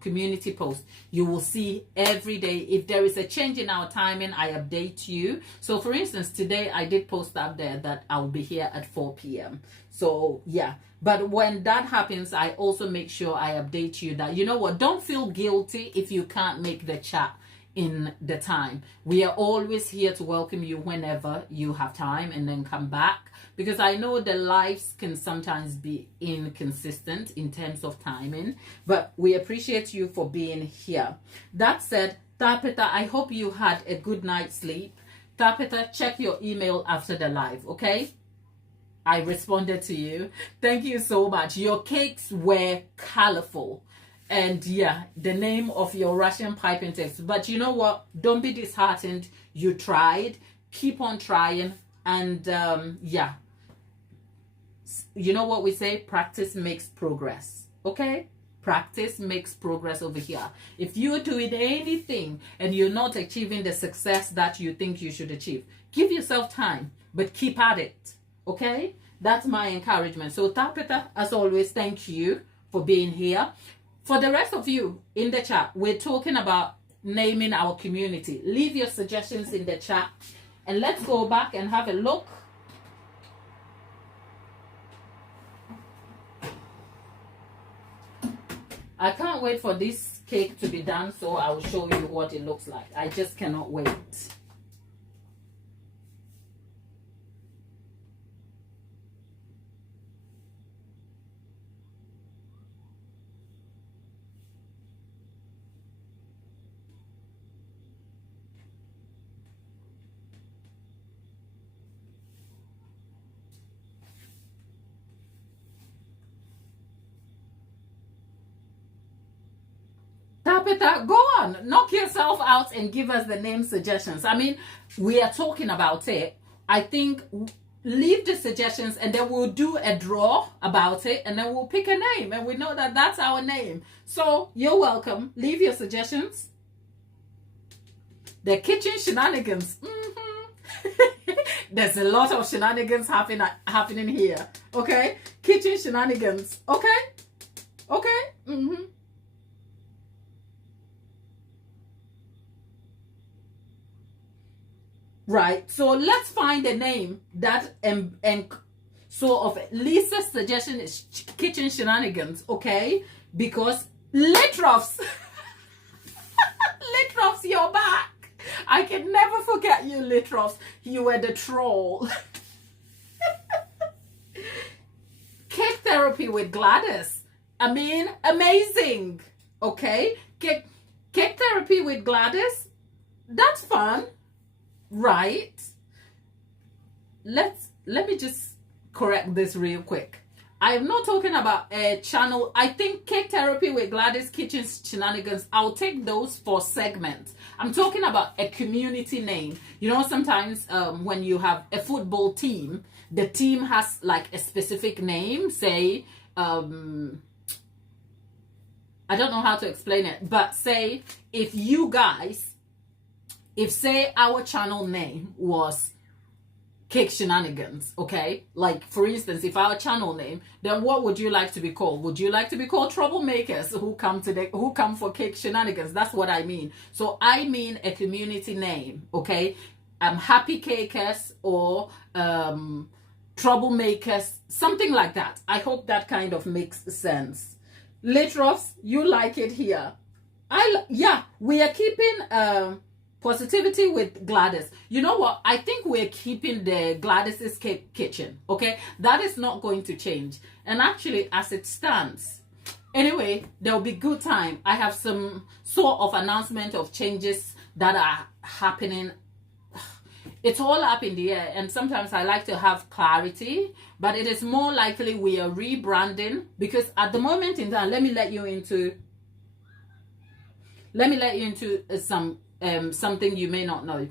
community post. You will see every day. If there is a change in our timing, I update you. So for instance, today I did post up there that I'll be here at 4 p.m. So yeah. But when that happens, I also make sure I update you that, you know what, don't feel guilty if you can't make the chat in the time. We are always here to welcome you whenever you have time and then come back, because I know the lives can sometimes be inconsistent in terms of timing, but we appreciate you for being here. That said, Tapeta, I hope you had a good night's sleep. Tapeta, check your email after the live, okay? I responded to you. Thank you so much. Your cakes were colorful. And yeah, the name of your Russian piping text. But you know what? Don't be disheartened. You tried. Keep on trying. And yeah. You know what we say? Practice makes progress. Okay? Practice makes progress over here. If you're doing anything and you're not achieving the success that you think you should achieve, give yourself time. But keep at it. Okay? That's my encouragement. So Tapeta, as always, thank you for being here. For the rest of you in the chat, we're talking about naming our community. Leave your suggestions in the chat and let's go back and have a look. I can't wait for this cake to be done, so I will show you what it looks like. I just cannot wait. Tapeta, go on, knock yourself out and give us the name suggestions. I mean, we are talking about it. I think leave the suggestions, and then we'll do a draw about it, and then we'll pick a name, and we know that that's our name. So you're welcome. Leave your suggestions. The kitchen shenanigans. There's a lot of shenanigans happening here. Okay, kitchen shenanigans. Okay. Right, so let's find a name that and sort of Lisa's suggestion is kitchen shenanigans, okay? Because Litroffs, Litroffs, you're back. I can never forget you, Litroffs. You were the troll. Cake therapy with Gladys. I mean, amazing. Okay, cake therapy with Gladys. That's fun. Right. Let me just correct this real quick. I am not talking about a channel. I think Cake Therapy with Gladys Kitchen Shenanigans, I'll take those for segments. I'm talking about a community name. You know, sometimes when you have a football team, the team has like a specific name. Say, I don't know how to explain it, but say if you guys, if say our channel name was Cake Shenanigans, okay? Like for instance, if our channel name, then what would you like to be called? Would you like to be called Troublemakers who come for Cake Shenanigans? That's what I mean. So I mean a community name, okay? Happy Cakers or Troublemakers, something like that. I hope that kind of makes sense. Litroffs, you like it here. Yeah, we are keeping positivity with Gladys. You know what? I think we're keeping the Gladys's Cake Kitchen. Okay, that is not going to change. And actually, as it stands, anyway, there will be good time. I have some sort of announcement of changes that are happening. It's all up in the air, and sometimes I like to have clarity, but it is more likely we are rebranding, because at the moment in time, let me let you into some something you may not know.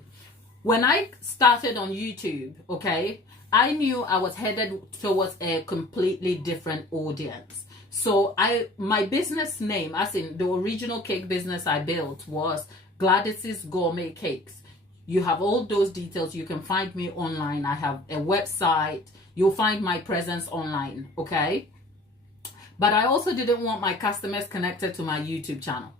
When I started on YouTube, okay, I knew I was headed towards a completely different audience. So my business name, as in the original cake business I built, was Gladys's Gourmet Cakes. You have all those details. You can find me online. I have a website. You'll find my presence online, okay? But I also didn't want my customers connected to my YouTube channel.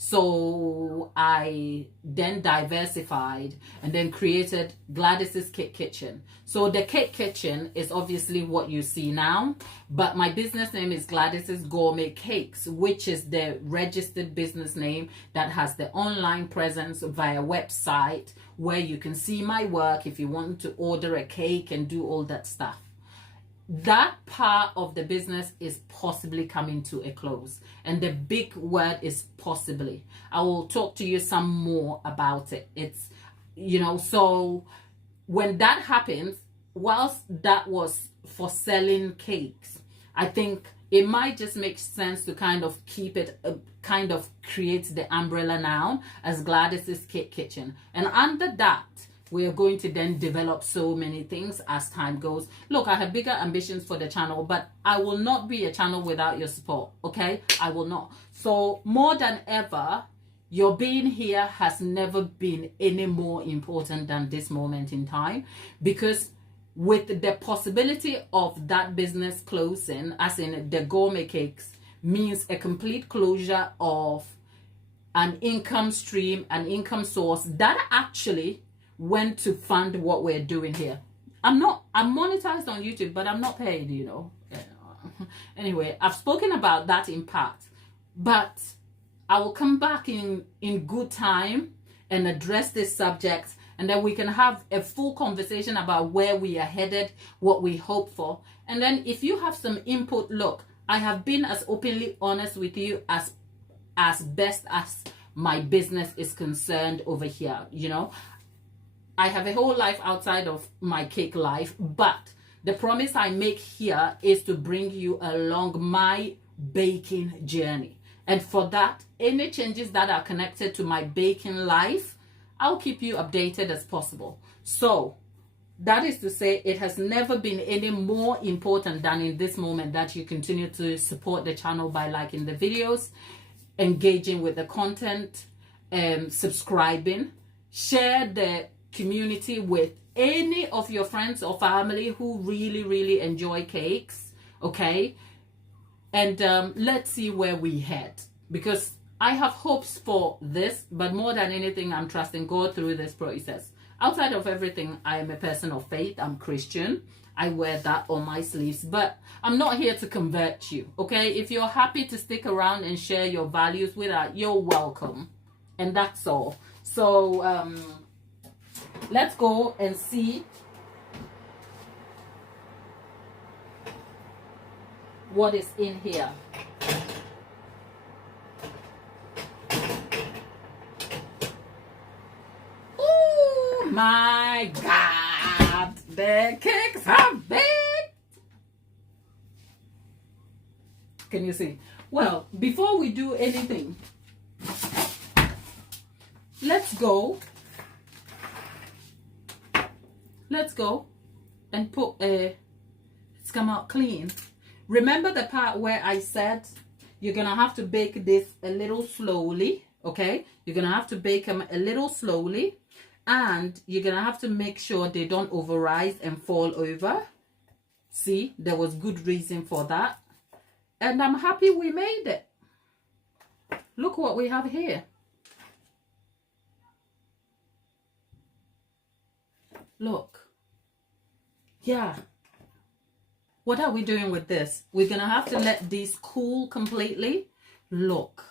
So I then diversified and then created Gladys's Cake Kitchen. So the Cake Kitchen is obviously what you see now, but my business name is Gladys's Gourmet Cakes, which is the registered business name that has the online presence via website where you can see my work if you want to order a cake and do all that stuff. That part of the business is possibly coming to a close, and the big word is possibly. I will talk to you some more about it. It's, you know, so when that happens, whilst that was for selling cakes, I think it might just make sense to kind of keep it, kind of create the umbrella now as Gladys's Cake Kitchen, and under that we are going to then develop so many things as time goes. Look, I have bigger ambitions for the channel, but I will not be a channel without your support, okay? I will not. So more than ever, your being here has never been any more important than this moment in time, because with the possibility of that business closing, as in the gourmet cakes, means a complete closure of an income stream, an income source that actually went to fund what we're doing here. I'm monetized on YouTube, but I'm not paid, you know. Anyway, I've spoken about that in part, but I will come back in good time and address this subject, and then we can have a full conversation about where we are headed, what we hope for. And then if you have some input, look, I have been as openly honest with you as best as my business is concerned over here, you know. I have a whole life outside of my cake life, but the promise I make here is to bring you along my baking journey. And for that, any changes that are connected to my baking life, I'll keep you updated as possible. So That is to say, it has never been any more important than in this moment that you continue to support the channel by liking the videos, engaging with the content, subscribing, share the community with any of your friends or family who really enjoy cakes, okay? And let's see where we head, because I have hopes for this, but more than anything, I'm trusting God through this process. Outside of everything, I am a person of faith. I'm Christian. I wear that on my sleeves, but I'm not here to convert you, okay? If you're happy to stick around and share your values with us, you're welcome. And that's all. So let's go and see what is in here. Oh my God, the cakes are baked. Can you see? Well, before we do anything, let's go and put it's come out clean. Remember the part where I said you're gonna have to bake this a little slowly, okay? You're gonna have to bake them a little slowly, and you're gonna have to make sure they don't overrise and fall over. See, there was good reason for that, and I'm happy we made it. Look what we have here. Look. Yeah. What are we doing with this? We're gonna have to let these cool completely. Look.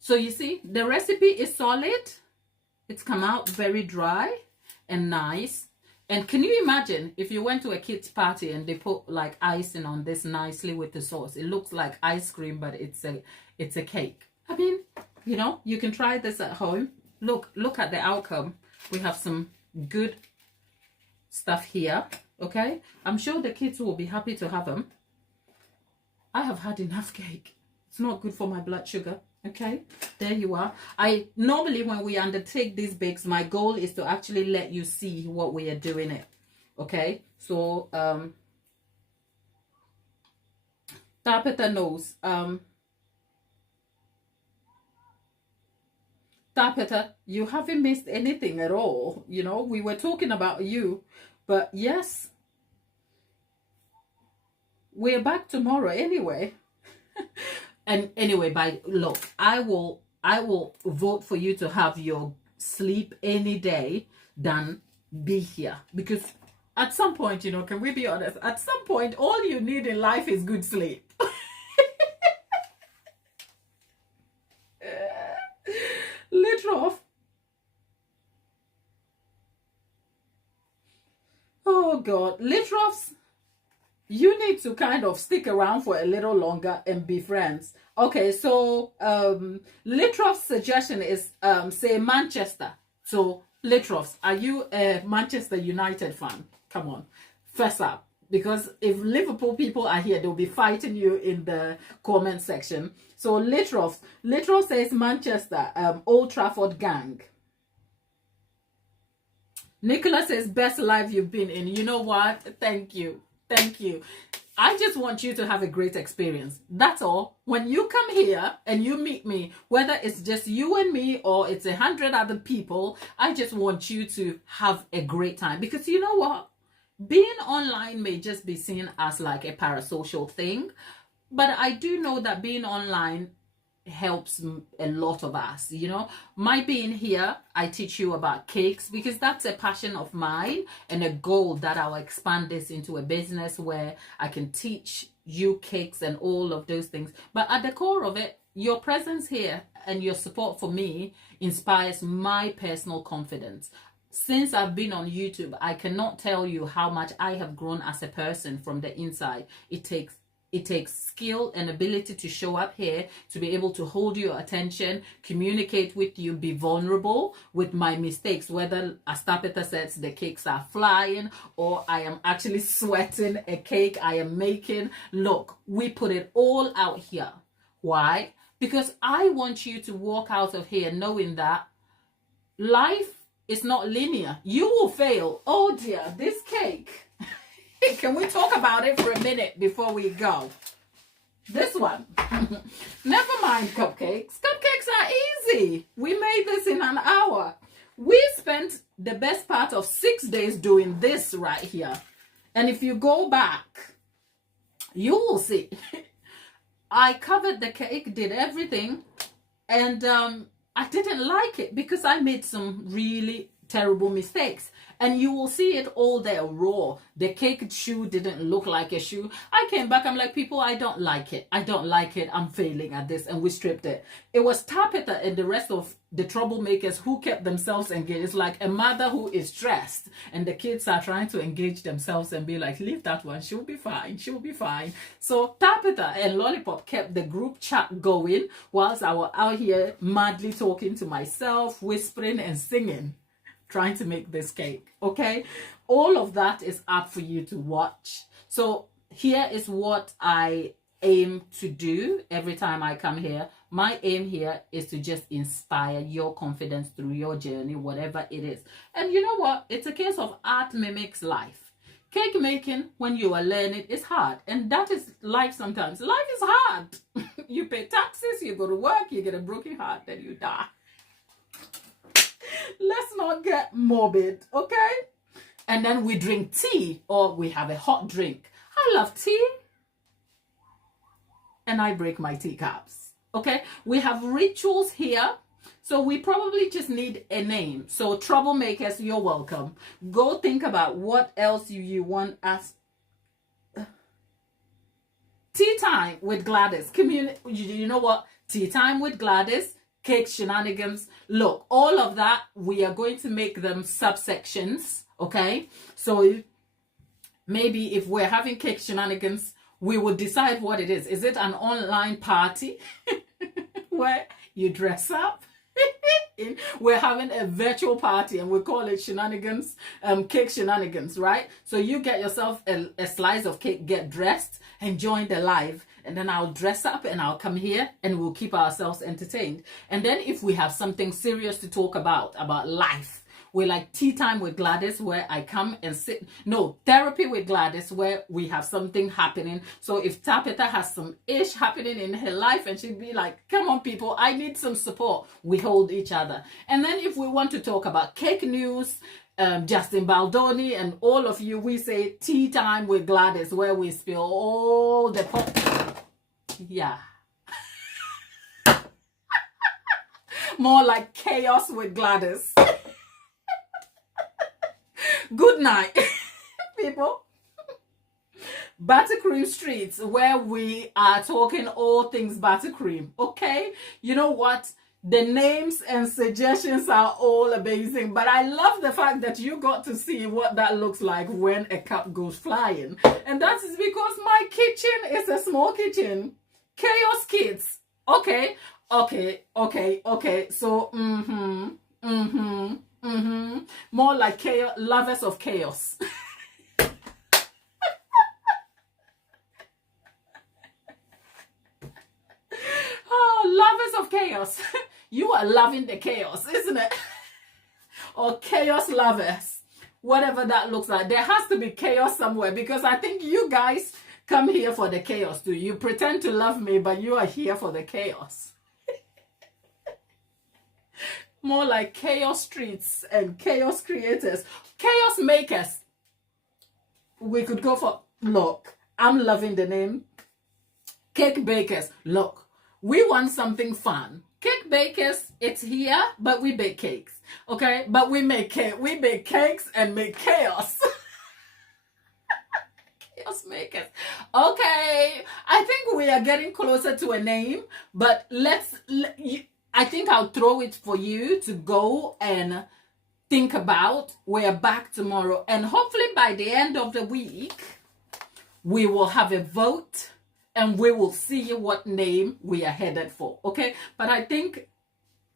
So you see, the recipe is solid. It's come out very dry and nice. And can you imagine if you went to a kid's party and they put like icing on this nicely with the sauce? It looks like ice cream, but it's a cake. I mean, you know, you can try this at home. Look at the outcome. We have some good stuff here, okay? I'm sure the kids will be happy to have them. I have had enough cake. It's not good for my blood sugar, okay? There you are. I normally, when we undertake these bakes, my goal is to actually let you see what we are doing it, okay? So Tapeta knows. Tapeta, you haven't missed anything at all. You know, we were talking about you, but yes, we're back tomorrow anyway. And anyway, look, I will vote for you to have your sleep any day than be here, because at some point, you know, can we be honest? At some point, all you need in life is good sleep. Literal. Oh God, Litrofs, you need to kind of stick around for a little longer and be friends. Okay, so Litrof's suggestion is say Manchester. So Litrofs, are you a Manchester United fan? Come on, fess up. Because if Liverpool people are here, they'll be fighting you in the comment section. So Litrof says Manchester, Old Trafford gang. Nicola says best life you've been in. You know what? Thank you. Thank you. I just want you to have a great experience. That's all. When you come here and you meet me, whether it's just you and me or it's 100 other people, I just want you to have a great time. Because you know what? Being online may just be seen as like a parasocial thing, but I do know that being online helps a lot of us. You know, my being here, I teach you about cakes because that's a passion of mine and a goal that I'll expand this into a business where I can teach you cakes and all of those things. But at the core of it, your presence here and your support for me inspires my personal confidence. Since I've been on YouTube, I cannot tell you how much I have grown as a person from the inside. It takes skill and ability to show up here, to be able to hold your attention, communicate with you, be vulnerable with my mistakes, whether, as Tapeta says, the cakes are flying or I am actually sweating a cake I am making. Look, we put it all out here. Why? Because I want you to walk out of here knowing that life It's not linear. You will fail. Oh dear, this cake. Can we talk about it for a minute before we go? This one. Never mind cupcakes. Cupcakes are easy. We made this in an hour. We spent the best part of 6 days doing this right here. And if you go back, you will see. I covered the cake, did everything, and I didn't like it because I made some really terrible mistakes. And you will see it all there raw. The cake shoe didn't look like a shoe. I came back, I'm like, people, I don't like it. I don't like it. I'm failing at this. And we stripped it. It was Tabitha and the rest of the troublemakers who kept themselves engaged. It's like a mother who is stressed and the kids are trying to engage themselves and be like, leave that one. She'll be fine. She'll be fine. So Tabitha and Lollipop kept the group chat going whilst I was out here madly talking to myself, whispering and singing, trying to make this cake. Okay, all of that is up for you to watch. So here is what I aim to do every time I come here. My aim here is to just inspire your confidence through your journey, whatever it is. And you know what? It's a case of art mimics life. Cake making, when you are learning, is hard. And that is life sometimes. Life is hard. You pay taxes, you go to work, you get a broken heart, then you die. Let's not get morbid, okay? And then we drink tea or we have a hot drink. I love tea. And I break my teacups, okay? We have rituals here. So we probably just need a name. So troublemakers, you're welcome. Go think about what else you want as tea time with Gladys. You know what? Tea time with Gladys. Cake shenanigans. Look, all of that, we are going to make them subsections, okay? So maybe if we're having cake shenanigans, we will decide what it is. Is it an online party where you dress up? We're having a virtual party and we call it shenanigans, cake shenanigans, right? So you get yourself a slice of cake, get dressed and join the live. And then I'll dress up and I'll come here and we'll keep ourselves entertained. And then if we have something serious to talk about life, we're like tea time with Gladys where I come and sit. No, therapy with Gladys where we have something happening. So if Tabitha has some ish happening in her life and she'd be like, come on people, I need some support. We hold each other. And then if we want to talk about cake news, Justin Baldoni and all of you, we say tea time with Gladys where we spill all the pot. Yeah. More like chaos with Gladys. Good night, people. Buttercream Streets, where we are talking all things buttercream. Okay? You know what? The names and suggestions are all amazing, but I love the fact that you got to see what that looks like when a cup goes flying. And that is because my kitchen is a small kitchen. Chaos kids. Okay. So, more like chaos, lovers of chaos. Oh, lovers of chaos. You are loving the chaos, isn't it? Or chaos lovers. Whatever that looks like. There has to be chaos somewhere because I think you guys come here for the chaos too. You pretend to love me, but you are here for the chaos. More like chaos streets and chaos creators. Chaos makers. We could go for, look, I'm loving the name. Cake bakers. Look, we want something fun. Cake bakers, it's here, but we bake cakes. Okay? But we make cake. We bake cakes and make chaos. Chaos makers. Okay. I think we are getting closer to a name, but I think I'll throw it for you to go and think about. We're back tomorrow. And hopefully by the end of the week, we will have a vote and we will see what name we are headed for. Okay? But I think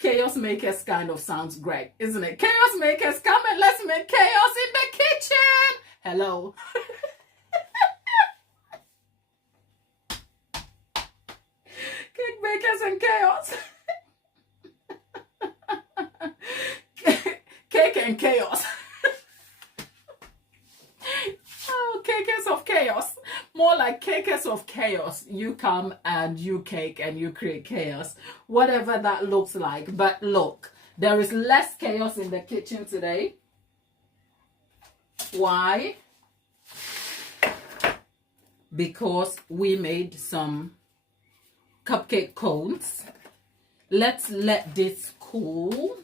Chaos Makers kind of sounds great, isn't it? Chaos Makers, come and let's make chaos in the kitchen. Hello. Cake makers and chaos. Cake and chaos. Oh, cakes of chaos. More like cakes of chaos. You come and you cake and you create chaos. Whatever that looks like. But look, there is less chaos in the kitchen today. Why? Because we made some cupcake cones. Let's let this cool.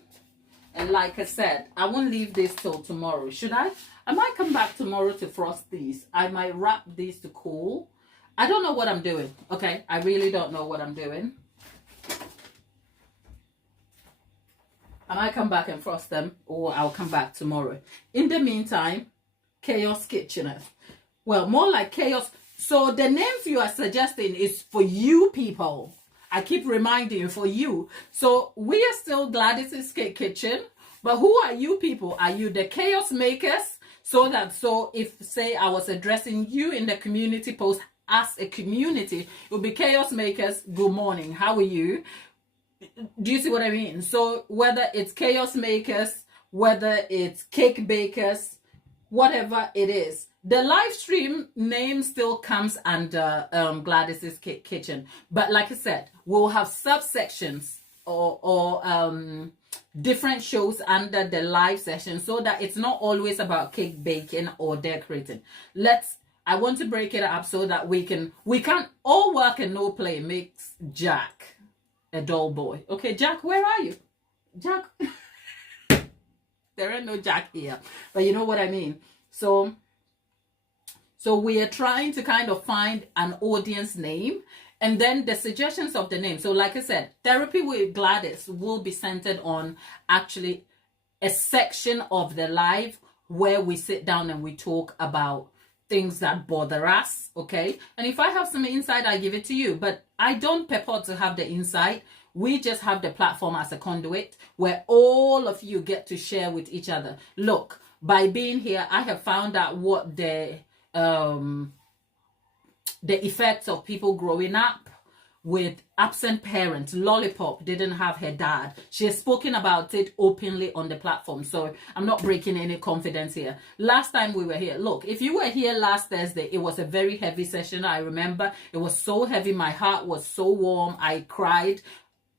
And like I said, I won't leave this till tomorrow. Should I? I might come back tomorrow to frost these. I might wrap these to cool. I don't know what I'm doing. Okay, I really don't know what I'm doing. I might come back and frost them, or I'll come back tomorrow. In the meantime, Chaos Kitcheners. Well, more like chaos. So the names you are suggesting is for you people. I keep reminding you, for you. So we are still Gladys's Cake Kitchen. But who are you people? Are you the chaos makers? So if, say, I was addressing you in the community post as a community, it would be chaos makers. Good morning. How are you? Do you see what I mean? So whether it's chaos makers, whether it's cake bakers, whatever it is, the live stream name still comes under Gladys's Cake Kitchen. But like I said, we'll have subsections or different shows under the live session, so that it's not always about cake baking or decorating. I want to break it up so that we can all work and no play makes Jack a dull boy. Okay, Jack, where are you? Jack. There ain't no Jack here, but you know what I mean. So we are trying to kind of find an audience name, and then the suggestions of the name. So like I said, Therapy with Gladys will be centered on actually a section of the live where we sit down and we talk about things that bother us, okay? And if I have some insight, I give it to you, but I don't purport to have the insight. We just have the platform as a conduit where all of you get to share with each other. Look, by being here, I have found out what the effects of people growing up with absent parents. Lollipop didn't have her dad. She has spoken about it openly on the platform, so I'm not breaking any confidence here. Last time we were here, look, if you were here last Thursday, it was a very heavy session. I remember it was so heavy. My heart was so warm. I cried,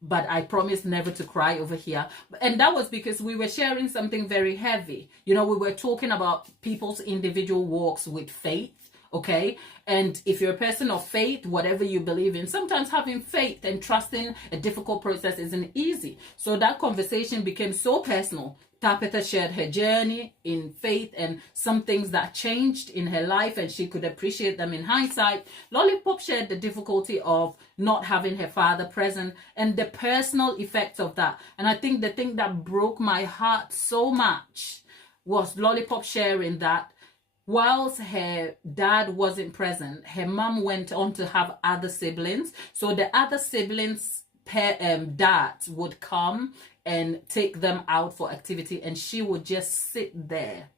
but I promised never to cry over here. And that was because we were sharing something very heavy. You know, we were talking about people's individual walks with faith. Okay, and if you're a person of faith, whatever you believe in, sometimes having faith and trusting a difficult process isn't easy. So that conversation became so personal. Tabitha shared her journey in faith and some things that changed in her life, and she could appreciate them in hindsight. Lollipop shared the difficulty of not having her father present and the personal effects of that. And I think the thing that broke my heart so much was Lollipop sharing that whilst her dad wasn't present, her mom went on to have other siblings. So the other siblings' dads would come and take them out for activity, and she would just sit there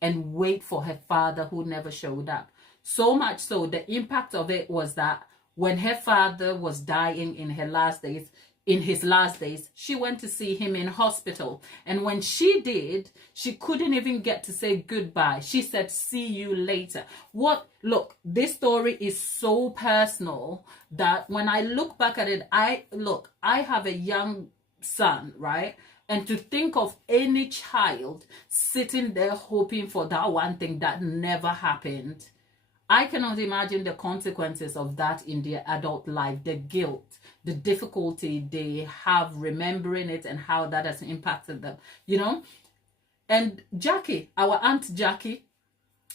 and wait for her father, who never showed up. So much so, the impact of it was that when her father was dying in his last days, she went to see him in hospital. And when she did, she couldn't even get to say goodbye. She said, "See you later." Look, this story is so personal that when I look back at it, I have a young son, right? And to think of any child sitting there hoping for that one thing that never happened, I cannot imagine the consequences of that in their adult life, the guilt, the difficulty they have remembering it, and how that has impacted them, you know? And Jackie, our Aunt Jackie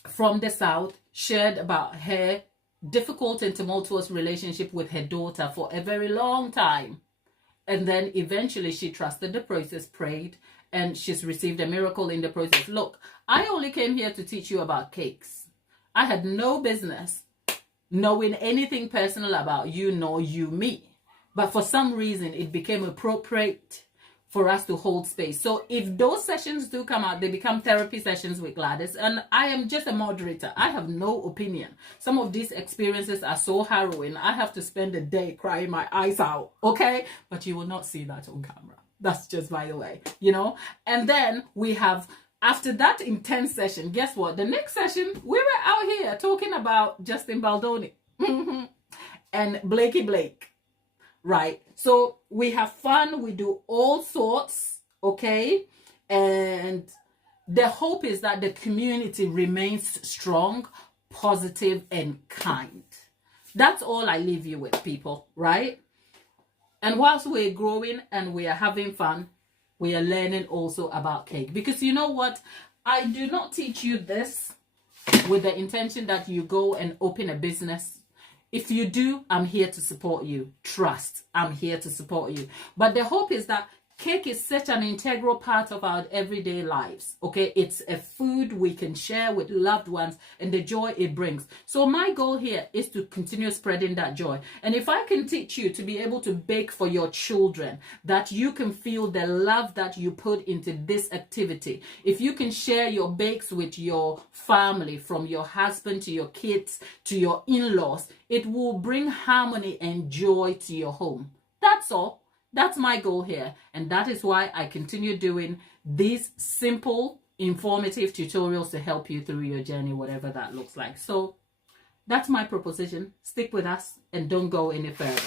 from the South, shared about her difficult and tumultuous relationship with her daughter for a very long time. And then eventually she trusted the process, prayed, and she's received a miracle in the process. Look, I only came here to teach you about cakes. I had no business knowing anything personal about you, nor you me. But for some reason, it became appropriate for us to hold space. So if those sessions do come out, they become therapy sessions with Gladys. And I am just a moderator. I have no opinion. Some of these experiences are so harrowing. I have to spend a day crying my eyes out, okay? But you will not see that on camera. That's just by the way, you know. And then we have, after that intense session, guess what? The next session, we were out here talking about Justin Baldoni and Blakey Blake, right? So we have fun, we do all sorts, okay? And the hope is that the community remains strong, positive, and kind. That's all I leave you with, people, right? And whilst we're growing and we are having fun, we are learning also about cake. Because you know what? I do not teach you this with the intention that you go and open a business. If you do, I'm here to support you. Trust, I'm here to support you. But the hope is that cake is such an integral part of our everyday lives, okay? It's a food we can share with loved ones and the joy it brings. So my goal here is to continue spreading that joy. And if I can teach you to be able to bake for your children, that you can feel the love that you put into this activity. If you can share your bakes with your family, from your husband to your kids to your in-laws, it will bring harmony and joy to your home. That's all. That's my goal here, and that is why I continue doing these simple, informative tutorials to help you through your journey, whatever that looks like. So that's my proposition. Stick with us and don't go any further.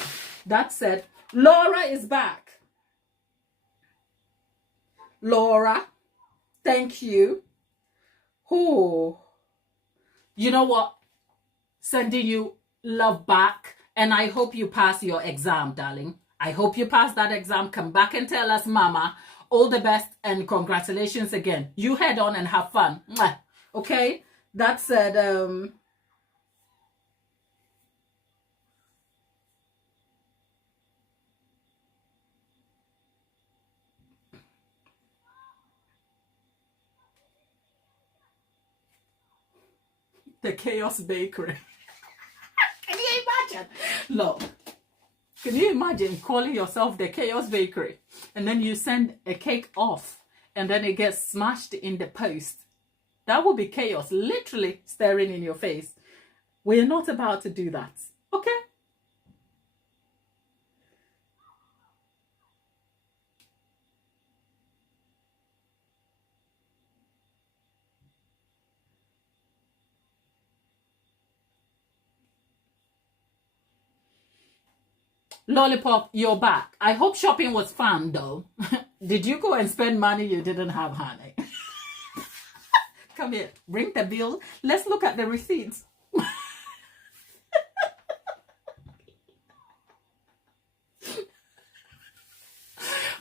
That said, Laura is back. Laura, thank you. Oh, you know what? Sending you love back, and I hope you pass your exam, darling. I hope you pass that exam. Come back and tell us, Mama, all the best and congratulations again. You head on and have fun. Mwah. Okay? That said, the Chaos Bakery. Can you imagine? Look. Can you imagine calling yourself the Chaos Bakery and then you send a cake off and then it gets smashed in the post? That would be chaos, literally staring in your face. We're not about to do that, okay? Lollipop, you're back. I hope shopping was fun, though. Did you go and spend money you didn't have, honey? Come here, bring the bill. Let's look at the receipts.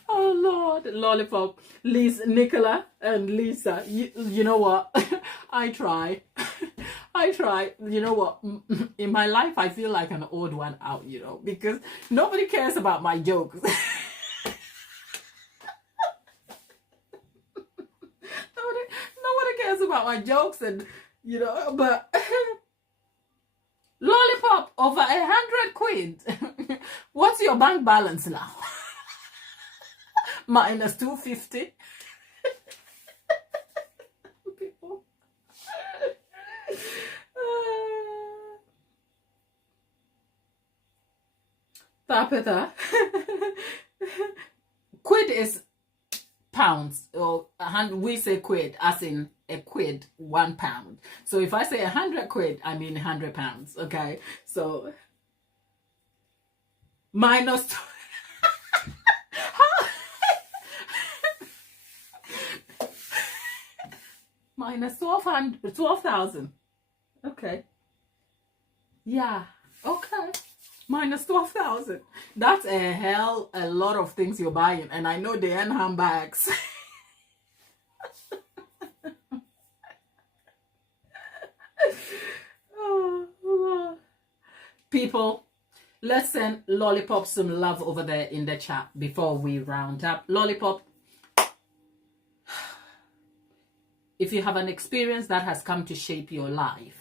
Oh, Lord. Lollipop. Nicola and Lisa, you know what? I try. I try. You know what? In my life, I feel like an odd one out, you know, because nobody cares about my jokes. nobody cares about my jokes, and, you know, but Lollipop, over 100 quid. What's your bank balance now? Minus 250. Tapeta. Quid is pounds, or we say quid as in a quid, 1 pound. So if I say 100 quid, I mean 100 pounds. Okay, so minus minus 12,000. Okay. Yeah. Okay. Minus 12,000. That's a lot of things you're buying, and I know they end handbags. Oh, people, let's send Lollipop some love over there in the chat before we round up. Lollipop, if you have an experience that has come to shape your life,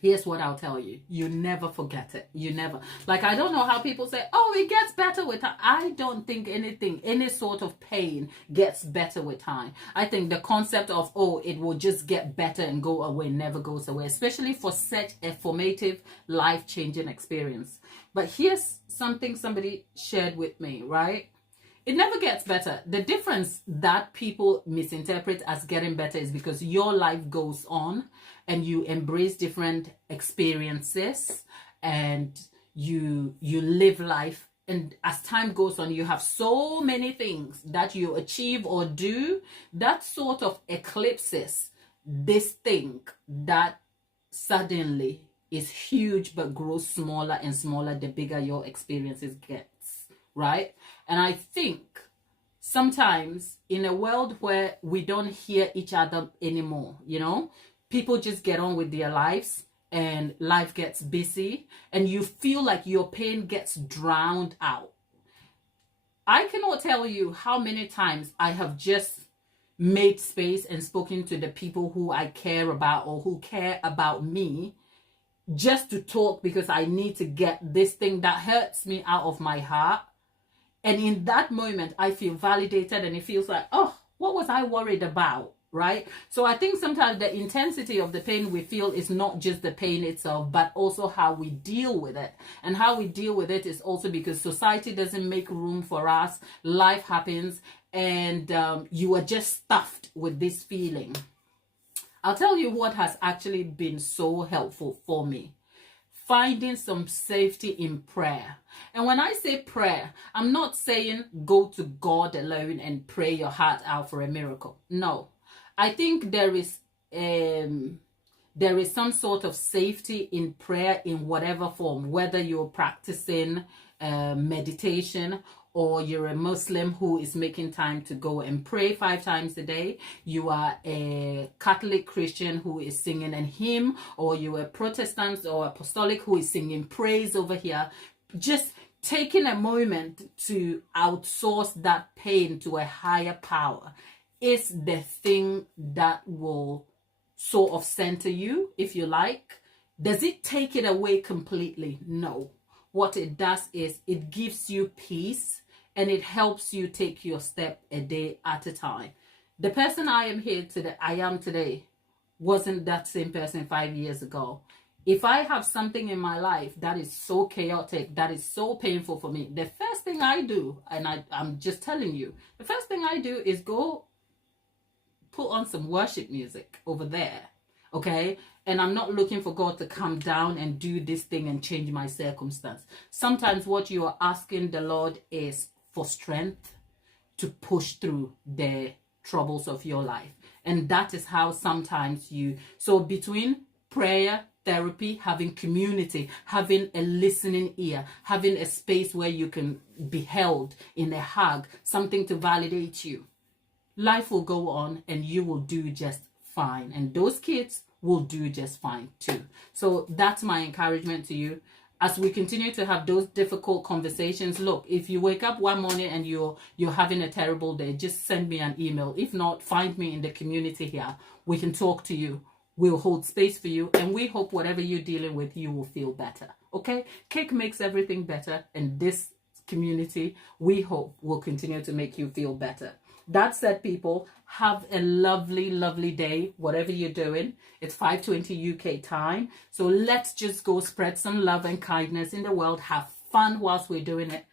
here's what I'll tell you. You never forget it. You never. Like, I don't know how people say, oh, it gets better with time. I don't think any sort of pain gets better with time. I think the concept of, oh, it will just get better and go away never goes away, especially for such a formative, life-changing experience. But here's something somebody shared with me, right? It never gets better. The difference that people misinterpret as getting better is because your life goes on and you embrace different experiences and you live life, and as time goes on you have so many things that you achieve or do that sort of eclipses this thing that suddenly is huge but grows smaller and smaller the bigger your experiences gets, right? And I think sometimes in a world where we don't hear each other anymore, you know, people just get on with their lives and life gets busy and you feel like your pain gets drowned out. I cannot tell you how many times I have just made space and spoken to the people who I care about or who care about me just to talk because I need to get this thing that hurts me out of my heart. And in that moment, I feel validated and it feels like, oh, what was I worried about? Right? So I think sometimes the intensity of the pain we feel is not just the pain itself, but also how we deal with it. And how we deal with it is also because society doesn't make room for us. Life happens and you are just stuffed with this feeling. I'll tell you what has actually been so helpful for me. Finding some safety in prayer. And when I say prayer, I'm not saying go to God alone and pray your heart out for a miracle. No. I think there is some sort of safety in prayer in whatever form, whether you're practicing meditation or you're a Muslim who is making time to go and pray 5 times a day, you are a Catholic Christian who is singing a hymn, or you're a Protestant or Apostolic who is singing praise over here. Just taking a moment to outsource that pain to a higher power is the thing that will sort of center you, if you like. Does it take it away completely? No. What it does is it gives you peace and it helps you take your step a day at a time. The person I am today wasn't that same person 5 years ago. If I have something in my life that is so chaotic, that is so painful for me, the first thing I do, and I'm just telling you, the first thing I do is go put on some worship music over there, okay? And I'm not looking for God to come down and do this thing and change my circumstance. Sometimes what you are asking the Lord is for strength to push through the troubles of your life. And that is how sometimes so between prayer, therapy, having community, having a listening ear, having a space where you can be held in a hug, something to validate you, life will go on and you will do just fine. And those kids will do just fine too. So that's my encouragement to you. As we continue to have those difficult conversations, look, if you wake up one morning and you're having a terrible day, just send me an email. If not, find me in the community here. We can talk to you. We'll hold space for you. And we hope whatever you're dealing with, you will feel better. Okay? Cake makes everything better. And this community, we hope, will continue to make you feel better. That said, people, have a lovely, lovely day, whatever you're doing. It's 5:20 UK time. So let's just go spread some love and kindness in the world. Have fun whilst we're doing it.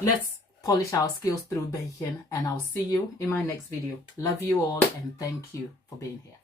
Let's polish our skills through baking. And I'll see you in my next video. Love you all and thank you for being here.